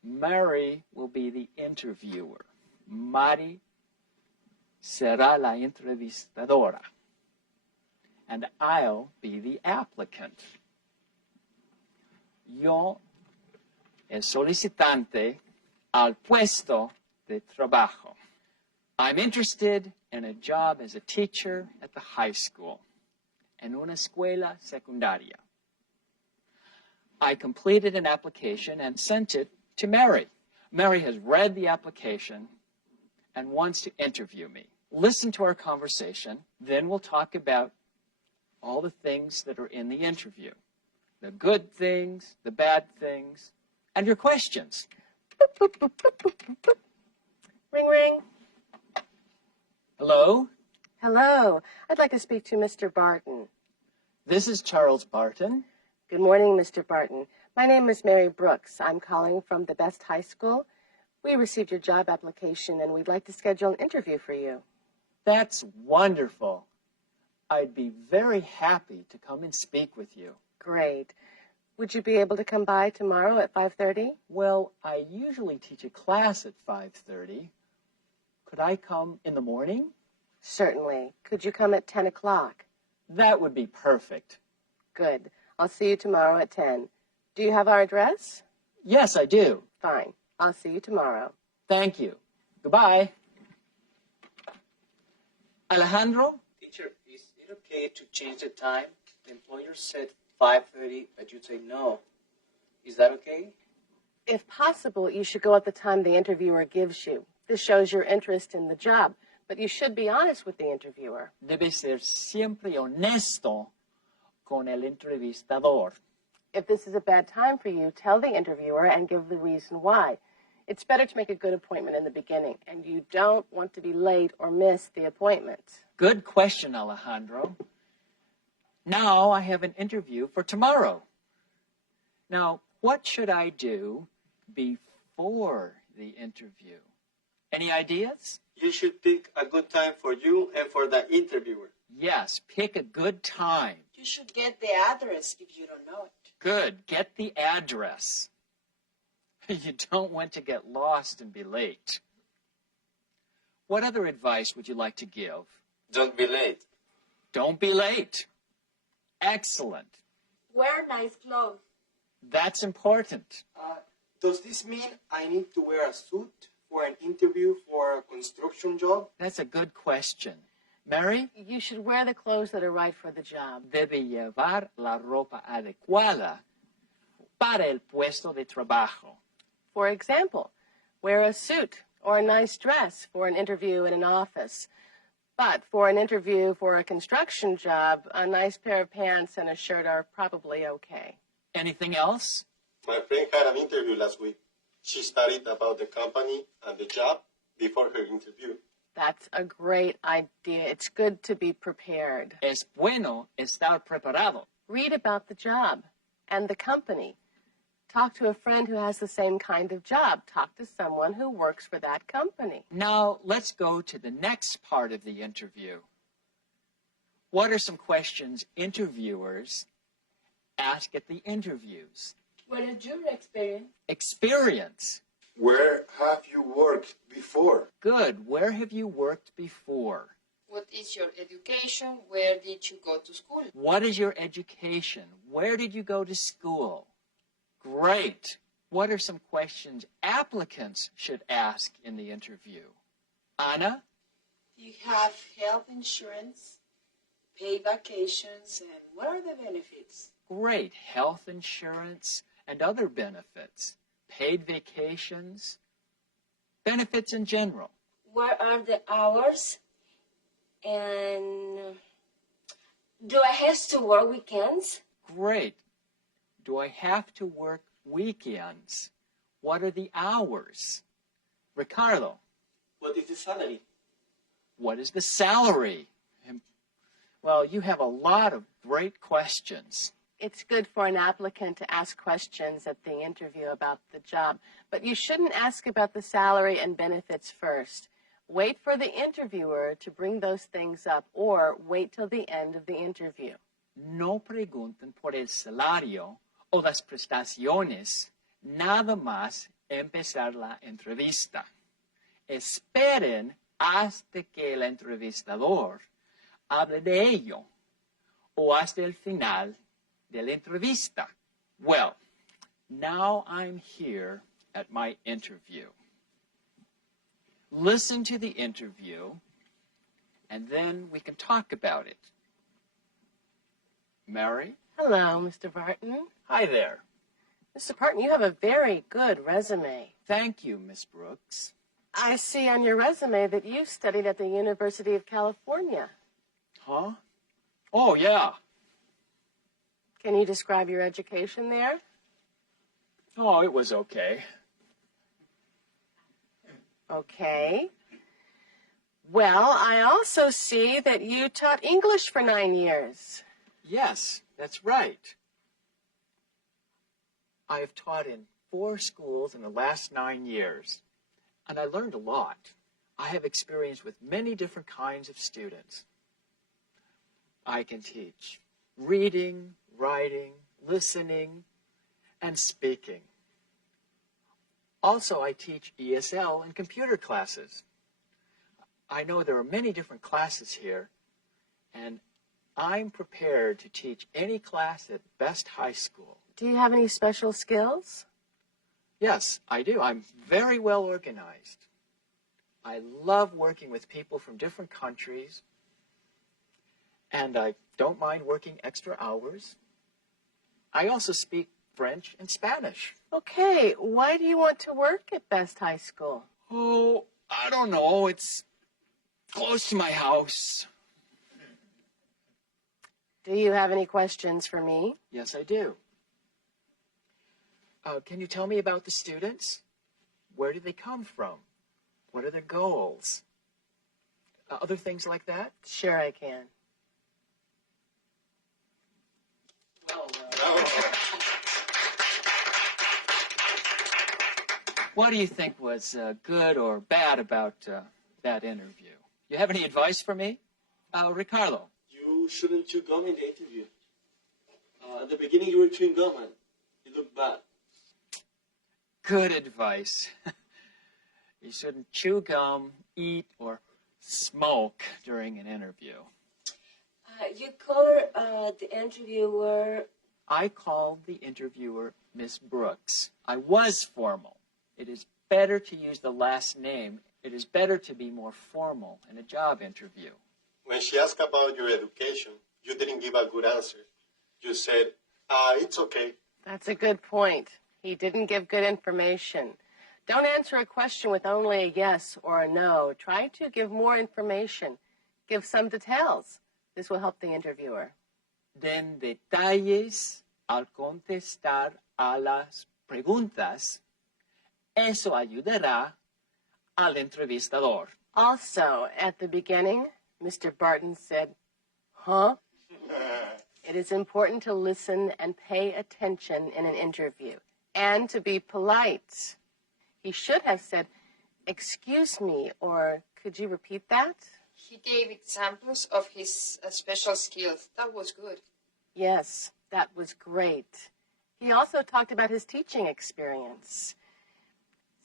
Mary will be the interviewer. Mari será la entrevistadora. And I'll be the applicant. Yo el solicitante al puesto de trabajo. I'm interested in a job as a teacher at the high school, en una escuela secundaria. I completed an application and sent it to Mary. Mary has read the application and wants to interview me. Listen to our conversation, then we'll talk about all the things that are in the interview. The good things, the bad things, and your questions. Ring, ring. Hello? Hello. I'd like to speak to Mr. Barton. This is Charles Barton. Good morning, Mr. Barton. My name is Mary Brooks. I'm calling from the Best High School. We received your job application, and we'd like to schedule an interview for you. That's wonderful. I'd be very happy to come and speak with you. Great. Would you be able to come by tomorrow at 5:30? Well, I usually teach a class at 5:30. Could I come in the morning? Certainly. Could you come at 10 o'clock? That would be perfect. Good. I'll see you tomorrow at 10. Do you have our address? Yes, I do. Fine. I'll see you tomorrow. Thank you. Goodbye. Alejandro? Teacher, is it okay to change the time? The employer said 5:30, but you say no. Is that okay? If possible, you should go at the time the interviewer gives you. This shows your interest in the job, but you should be honest with the interviewer. Debe ser siempre honesto con el entrevistador. If this is a bad time for you, tell the interviewer and give the reason why. It's better to make a good appointment in the beginning, and you don't want to be late or miss the appointment. Good question, Alejandro. Now I have an interview for tomorrow. Now, what should I do before the interview? Any ideas? You should pick a good time for you and for the interviewer. Yes, pick a good time. You should get the address if you don't know it. Good, get the address. You don't want to get lost and be late. What other advice would you like to give? Don't be late. Don't be late. Excellent. Wear nice clothes. That's important. Does this mean I need to wear a suit for an interview for a construction job? That's a good question. Mary? You should wear the clothes that are right for the job. Debe llevar la ropa adecuada para el puesto de trabajo. For example, wear a suit or a nice dress for an interview in an office. But for an interview for a construction job, a nice pair of pants and a shirt are probably okay. Anything else? My friend had an interview last week. She studied about the company and the job before her interview. That's a great idea. It's good to be prepared. Es bueno estar preparado. Read about the job and the company. Talk to a friend who has the same kind of job. Talk to someone who works for that company. Now, let's go to the next part of the interview. What are some questions interviewers ask at the interviews? What is your experience? Experience. Where have you worked before? Good. Where have you worked before? What is your education? Where did you go to school? What is your education? Where did you go to school? Great. What are some questions applicants should ask in the interview? Anna? Do you have health insurance, paid vacations, and what are the benefits? Great. Health insurance and other benefits. Paid vacations. Benefits in general. What are the hours? And do I have to work weekends? Great. Do I have to work weekends? What are the hours? Ricardo? What is the salary? What is the salary? Well, you have a lot of great questions. It's good for an applicant to ask questions at the interview about the job, but you shouldn't ask about the salary and benefits first. Wait for the interviewer to bring those things up, or wait till the end of the interview. No pregunten por el salario o las prestaciones nada más empezar la entrevista. Esperen hasta que el entrevistador hable de ello o hasta el final de la entrevista. Well, now I'm here at my interview. Listen to the interview, and then we can talk about it. Mary? Hello, Mr. Barton. Hi there. Mr. Barton, you have a very good resume. Thank you, Miss Brooks. I see on your resume that you studied at the University of California. Huh? Oh, yeah. Can you describe your education there? Oh, it was okay. Okay. Well, I also see that you taught English for 9 years. Yes, that's right. I have taught in 4 schools in the last 9 years, and I learned a lot. I have experience with many different kinds of students. I can teach reading, writing, listening, and speaking. Also, I teach ESL and computer classes. I know there are many different classes here, and I'm prepared to teach any class at Best High School. Do you have any special skills? Yes, I do. I'm very well organized. I love working with people from different countries, and I don't mind working extra hours. I also speak French and Spanish. Okay, why do you want to work at Best High School? Oh, I don't know. It's close to my house. Do you have any questions for me? Yes, I do. Can you tell me about the students? Where do they come from? What are their goals? Other things like that? Sure, I can. What do you think was good or bad about that interview? You have any advice for me? Ricardo? You shouldn't chew gum in the interview. At the beginning, you were chewing gum and you looked bad. Good advice. You shouldn't chew gum, eat, or smoke during an interview. You call the interviewer... I called the interviewer Miss Brooks. I was formal. It is better to use the last name. It is better to be more formal in a job interview. When she asked about your education, you didn't give a good answer. You said, it's okay. That's a good point. He didn't give good information. Don't answer a question with only a yes or a no. Try to give more information. Give some details. This will help the interviewer. Den detalles al contestar a las preguntas. Eso ayudará al entrevistador. Also, at the beginning, Mr. Barton said, huh? It is important to listen and pay attention in an interview and to be polite. He should have said, excuse me, or could you repeat that? He gave examples of his special skills. That was good. Yes, that was great. He also talked about his teaching experience.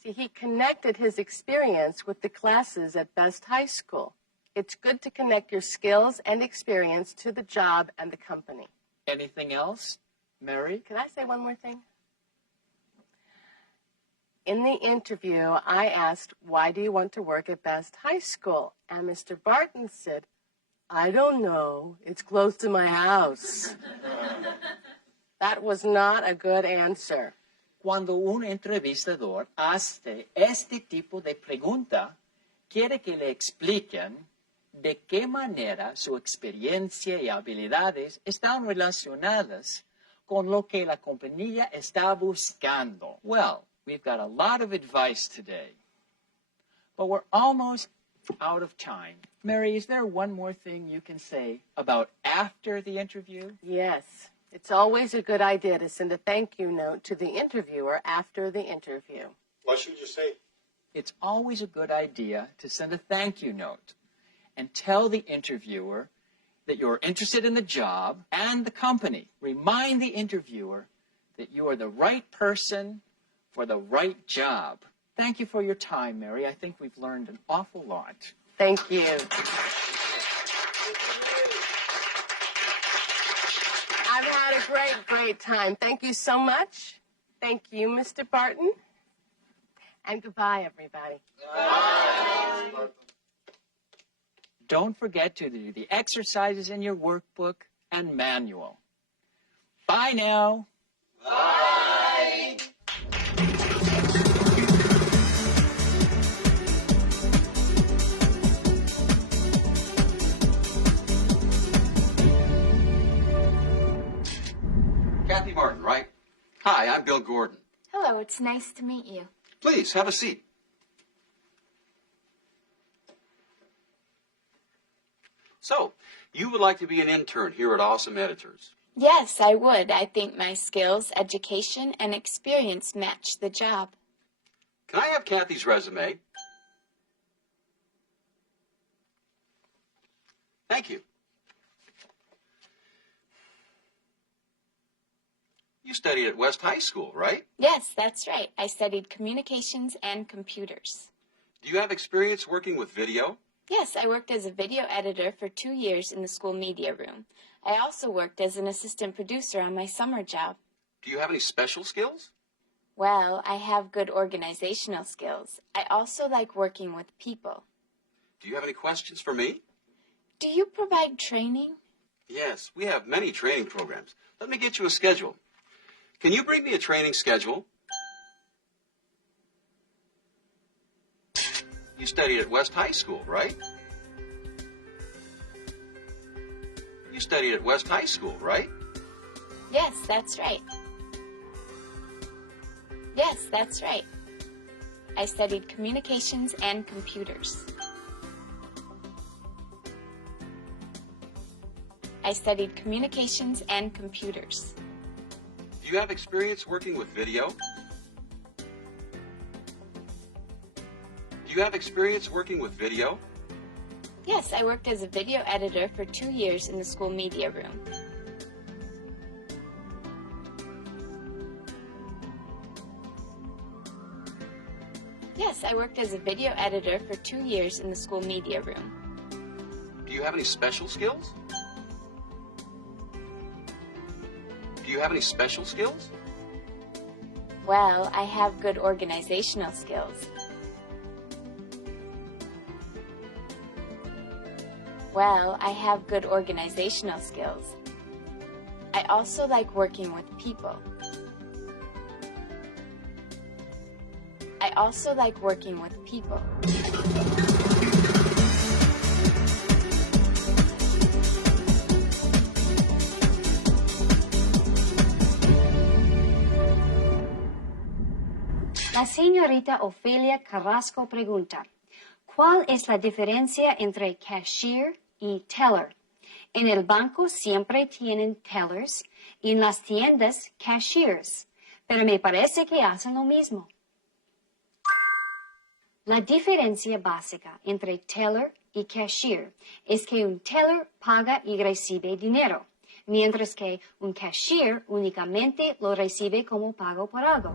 See, he connected his experience with the classes at Best High School. It's good to connect your skills and experience to the job and the company. Anything else, Mary? Can I say one more thing? In the interview, I asked, why do you want to work at Best High School? And Mr. Barton said, I don't know. It's close to my house. That was not a good answer. Cuando un entrevistador hace este tipo de pregunta, quiere que le expliquen de qué manera su experiencia y habilidades están relacionadas con lo que la compañía está buscando. Well, we've got a lot of advice today, but we're almost out of time. Mary, is there one more thing you can say about after the interview? Yes. It's always a good idea to send a thank you note to the interviewer after the interview. What should you say? It's always a good idea to send a thank you note and tell the interviewer that you're interested in the job and the company. Remind the interviewer that you are the right person for the right job. Thank you for your time, Mary. I think we've learned an awful lot. Thank you. I've had a great time. Thank you so much. Thank you, Mr. Barton. And goodbye, everybody. Bye. Don't forget to do the exercises in your workbook and manual. Bye now. Bye. Kathy Martin, right? Hi, I'm Bill Gordon. Hello, it's nice to meet you. Please, have a seat. So, you would like to be an intern here at Awesome Editors. Yes, I would. I think my skills, education, and experience match the job. Can I have Kathy's resume? Thank you. You studied at West High School, right? Yes, that's right. I studied communications and computers. Do you have experience working with video? Yes, I worked as a video editor for 2 years in the school media room. I also worked as an assistant producer on my summer job. Do you have any special skills? Well, I have good organizational skills. I also like working with people. Do you have any questions for me? Do you provide training? Yes, we have many training programs. Let me get you a schedule. Can you bring me a training schedule? You studied at West High School, right? You studied at West High School, right? Yes, that's right. Yes, that's right. I studied communications and computers. I studied communications and computers. Do you have experience working with video? Do you have experience working with video? Yes, I worked as a video editor for 2 years in the school media room. Yes, I worked as a video editor for 2 years in the school media room. Do you have any special skills? Do you have any special skills? Well, I have good organizational skills. Well, I have good organizational skills. I also like working with people. I also like working with people. La señorita Ofelia Carrasco pregunta, ¿cuál es la diferencia entre cashier y teller? En el banco siempre tienen tellers y en las tiendas cashiers, pero me parece que hacen lo mismo. La diferencia básica entre teller y cashier es que un teller paga y recibe dinero, mientras que un cashier únicamente lo recibe como pago por algo.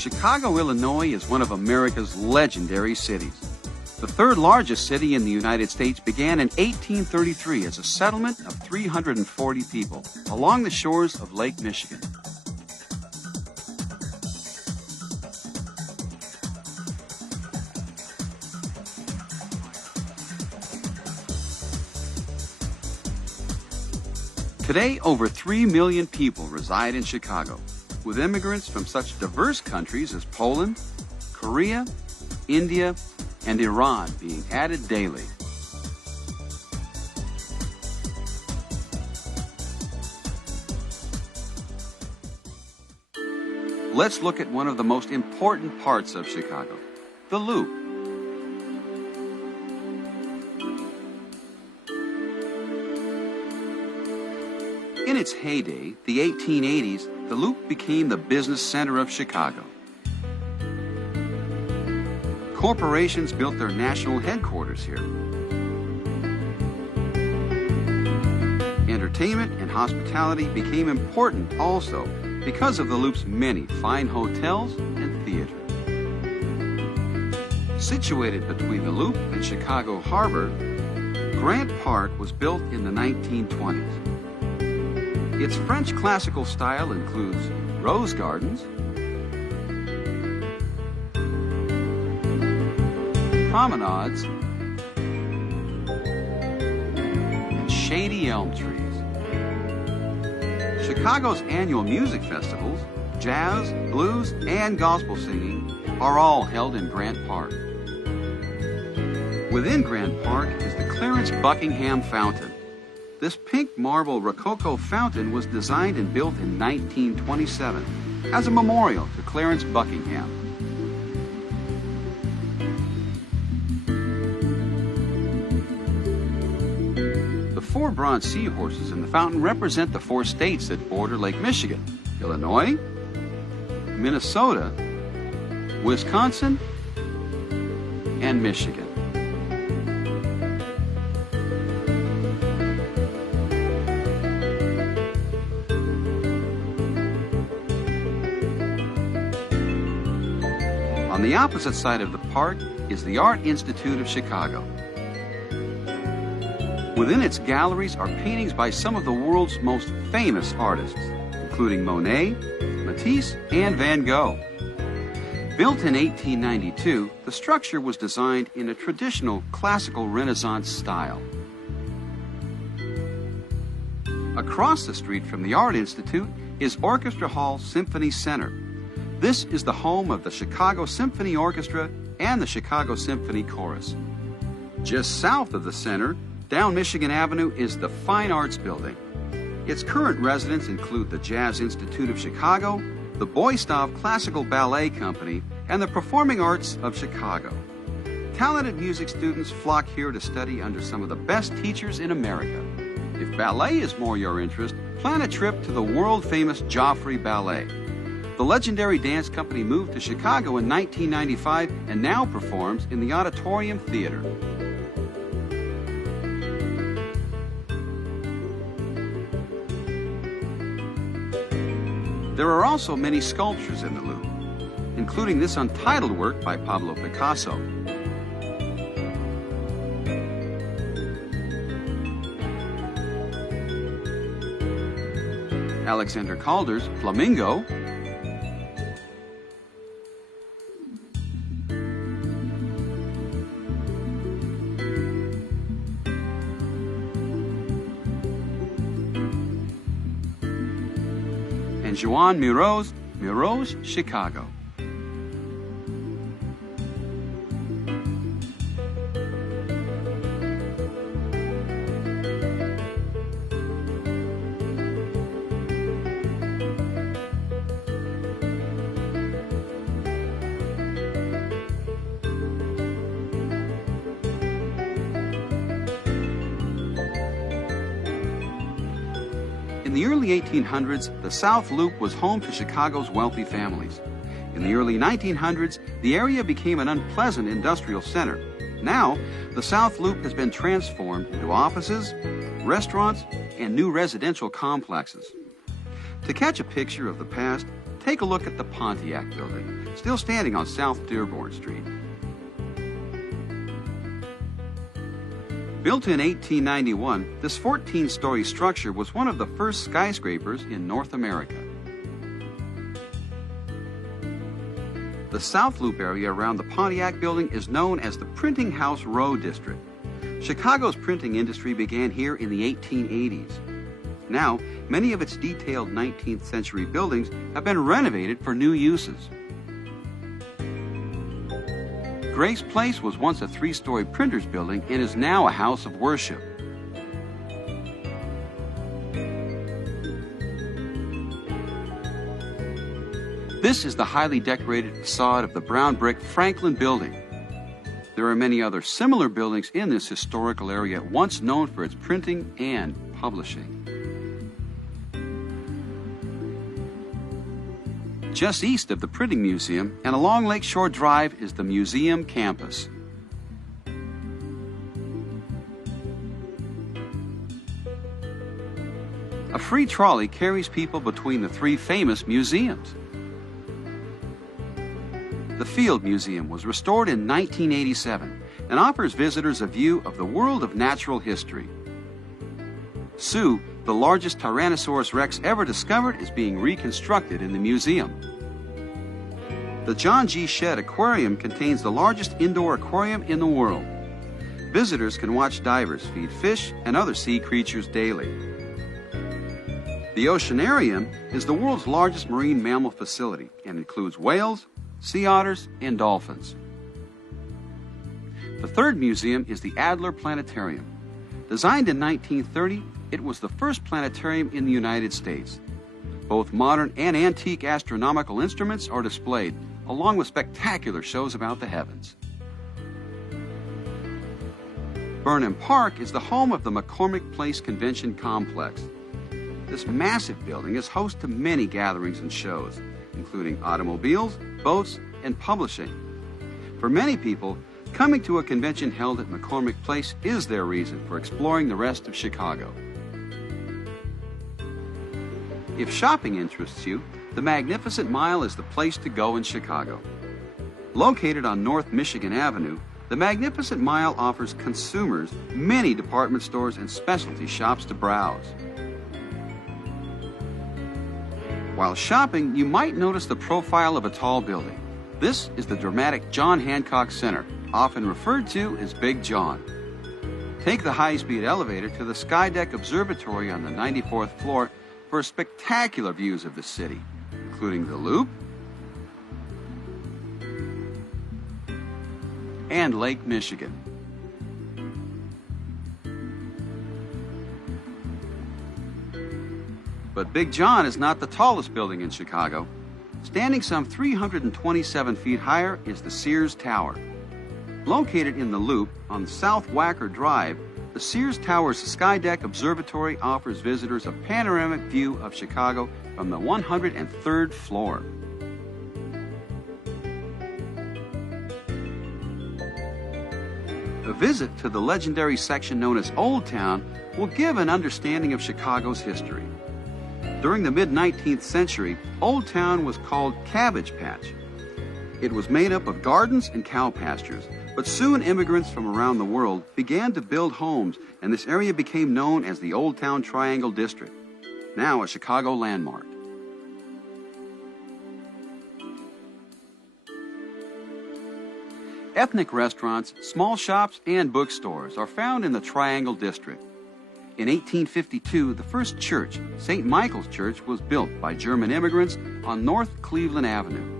Chicago, Illinois is one of America's legendary cities. The third largest city in the United States began in 1833 as a settlement of 340 people along the shores of Lake Michigan. Today, over 3 million people reside in Chicago, with immigrants from such diverse countries as Poland, Korea, India, and Iran being added daily. Let's look at one of the most important parts of Chicago, the Loop. In its heyday, the 1880s, the Loop became the business center of Chicago. Corporations built their national headquarters here. Entertainment and hospitality became important also because of the Loop's many fine hotels and theaters. Situated between the Loop and Chicago Harbor, Grant Park was built in the 1920s. Its French classical style includes rose gardens, promenades, and shady elm trees. Chicago's annual music festivals, jazz, blues, and gospel singing are all held in Grant Park. Within Grant Park is the Clarence Buckingham Fountain. This pink marble Rococo fountain was designed and built in 1927 as a memorial to Clarence Buckingham. The 4 bronze seahorses in the fountain represent the 4 states that border Lake Michigan: Illinois, Minnesota, Wisconsin, and Michigan. On the opposite side of the park is the Art Institute of Chicago. Within its galleries are paintings by some of the world's most famous artists, including Monet, Matisse, and Van Gogh. Built in 1892, the structure was designed in a traditional classical Renaissance style. Across the street from the Art Institute is Orchestra Hall Symphony Center. This is the home of the Chicago Symphony Orchestra and the Chicago Symphony Chorus. Just south of the center, down Michigan Avenue, is the Fine Arts Building. Its current residents include the Jazz Institute of Chicago, the Boystov Classical Ballet Company, and the Performing Arts of Chicago. Talented music students flock here to study under some of the best teachers in America. If ballet is more your interest, plan a trip to the world-famous Joffrey Ballet. The legendary dance company moved to Chicago in 1995 and now performs in the Auditorium Theater. There are also many sculptures in the Louvre, including this untitled work by Pablo Picasso. Alexander Calder's Flamingo, and Joan Mirau's Chicago. In the early 1800s, the South Loop was home to Chicago's wealthy families. In the early 1900s, the area became an unpleasant industrial center. Now, the South Loop has been transformed into offices, restaurants, and new residential complexes. To catch a picture of the past, take a look at the Pontiac Building, still standing on South Dearborn Street. Built in 1891, this 14-story structure was one of the first skyscrapers in North America. The South Loop area around the Pontiac Building is known as the Printing House Row District. Chicago's printing industry began here in the 1880s. Now, many of its detailed 19th century buildings have been renovated for new uses. Grace Place was once a 3-story printer's building and is now a house of worship. This is the highly decorated facade of the brown brick Franklin Building. There are many other similar buildings in this historical area, once known for its printing and publishing. Just east of the Printing Museum and along Lakeshore Drive is the museum campus. A free trolley carries people between the 3 famous museums. The Field Museum was restored in 1987 and offers visitors a view of the world of natural history. Sue, the largest Tyrannosaurus Rex ever discovered, is being reconstructed in the museum. The John G. Shedd Aquarium contains the largest indoor aquarium in the world. Visitors can watch divers feed fish and other sea creatures daily. The Oceanarium is the world's largest marine mammal facility and includes whales, sea otters, and dolphins. The third museum is the Adler Planetarium. Designed in 1930, it was the first planetarium in the United States. Both modern and antique astronomical instruments are displayed, along with spectacular shows about the heavens. Burnham Park is the home of the McCormick Place Convention Complex. This massive building is host to many gatherings and shows, including automobiles, boats, and publishing. For many people, coming to a convention held at McCormick Place is their reason for exploring the rest of Chicago. If shopping interests you, the Magnificent Mile is the place to go in Chicago. Located on North Michigan Avenue, the Magnificent Mile offers consumers many department stores and specialty shops to browse. While shopping, you might notice the profile of a tall building. This is the dramatic John Hancock Center, often referred to as Big John. Take the high-speed elevator to the Skydeck Observatory on the 94th floor for spectacular views of the city, including the Loop and Lake Michigan. But Big John is not the tallest building in Chicago. Standing some 327 feet higher is the Sears Tower. Located in the Loop on South Wacker Drive, the Sears Tower's Skydeck Observatory offers visitors a panoramic view of Chicago from the 103rd floor. A visit to the legendary section known as Old Town will give an understanding of Chicago's history. During the mid-19th century, Old Town was called Cabbage Patch. It was made up of gardens and cow pastures, but soon immigrants from around the world began to build homes, and this area became known as the Old Town Triangle District, now a Chicago landmark. Ethnic restaurants, small shops, and bookstores are found in the Triangle District. In 1852, the first church, St. Michael's Church, was built by German immigrants on North Cleveland Avenue.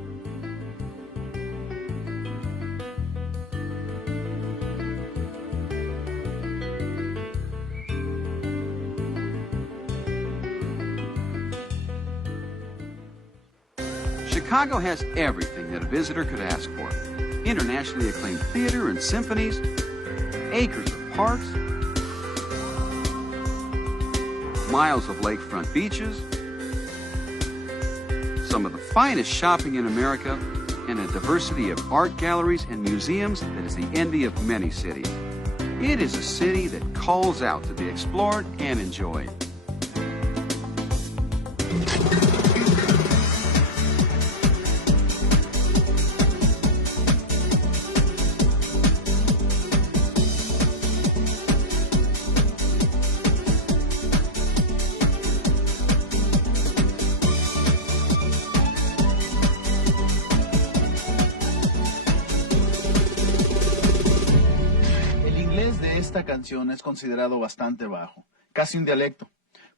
Chicago has everything that a visitor could ask for. Internationally acclaimed theater and symphonies, acres of parks, miles of lakefront beaches, some of the finest shopping in America, and a diversity of art galleries and museums that is the envy of many cities. It is a city that calls out to be explored and enjoyed. Esta canción es considerado bastante bajo, casi un dialecto.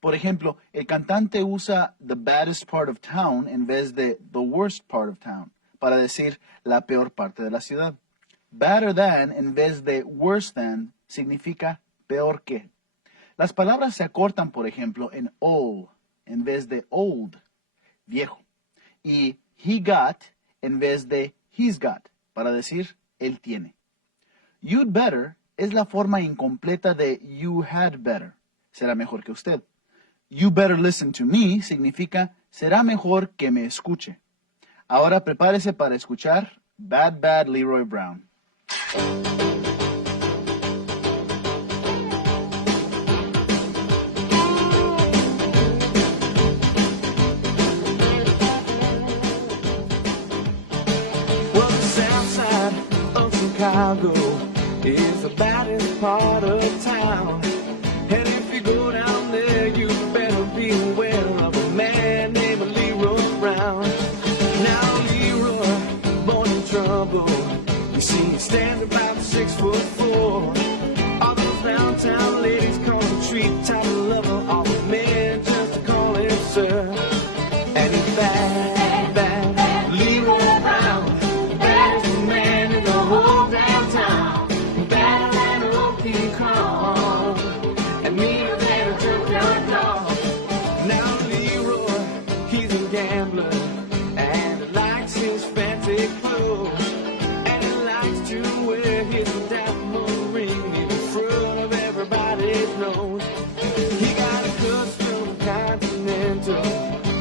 Por ejemplo, el cantante usa the baddest part of town en vez de the worst part of town para decir la peor parte de la ciudad. Better than en vez de worse than significa peor que. Las palabras se acortan, por ejemplo, en old en vez de old, viejo. Y he got en vez de he's got para decir él tiene. You'd better es la forma incompleta de you had better, será mejor que usted. You better listen to me significa será mejor que me escuche. Ahora prepárese para escuchar Bad Bad Leroy Brown. Well, the south side of Chicago is the baddest part of town. And if you go down there, you better be aware of a man named Leroy Brown. Now Leroy, born in trouble, you see he stands about 6'4". All those downtown ladies call him treat type of lover, all the men just to call him sir. And he's bad, bad, Leroy Brown, the baddest man in the whole downtown. And meaner than a junkyard dog. Now Leroy, he's a gambler, and he likes his fancy clothes, and he likes to wear his diamond ring in front of everybody's nose. He got a custom Continental,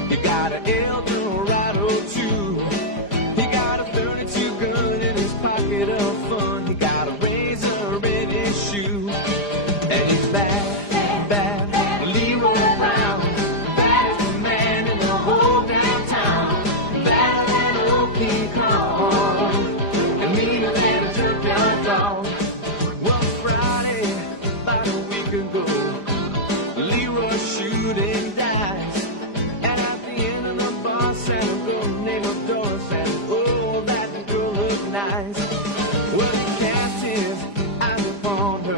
he got an Eldorado too. He got a 32 gun in his pocket of fun. He got a razor in his shoe. And he's bad, bad, Leroy Brown, baddest man in the whole downtown. Badder than a old King Kong, and meaner than a junkyard dog. Well, Friday, about a week ago, Leroy shooting dice, and at the end of the bar sat a girl named Doris, and oh, that girl looked nice. Well, he cast his eyes upon her,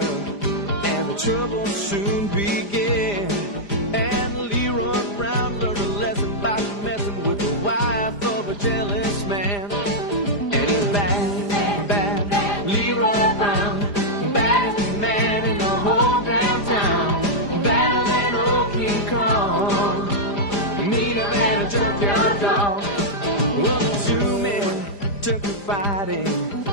dog. Well, the two men took to fighting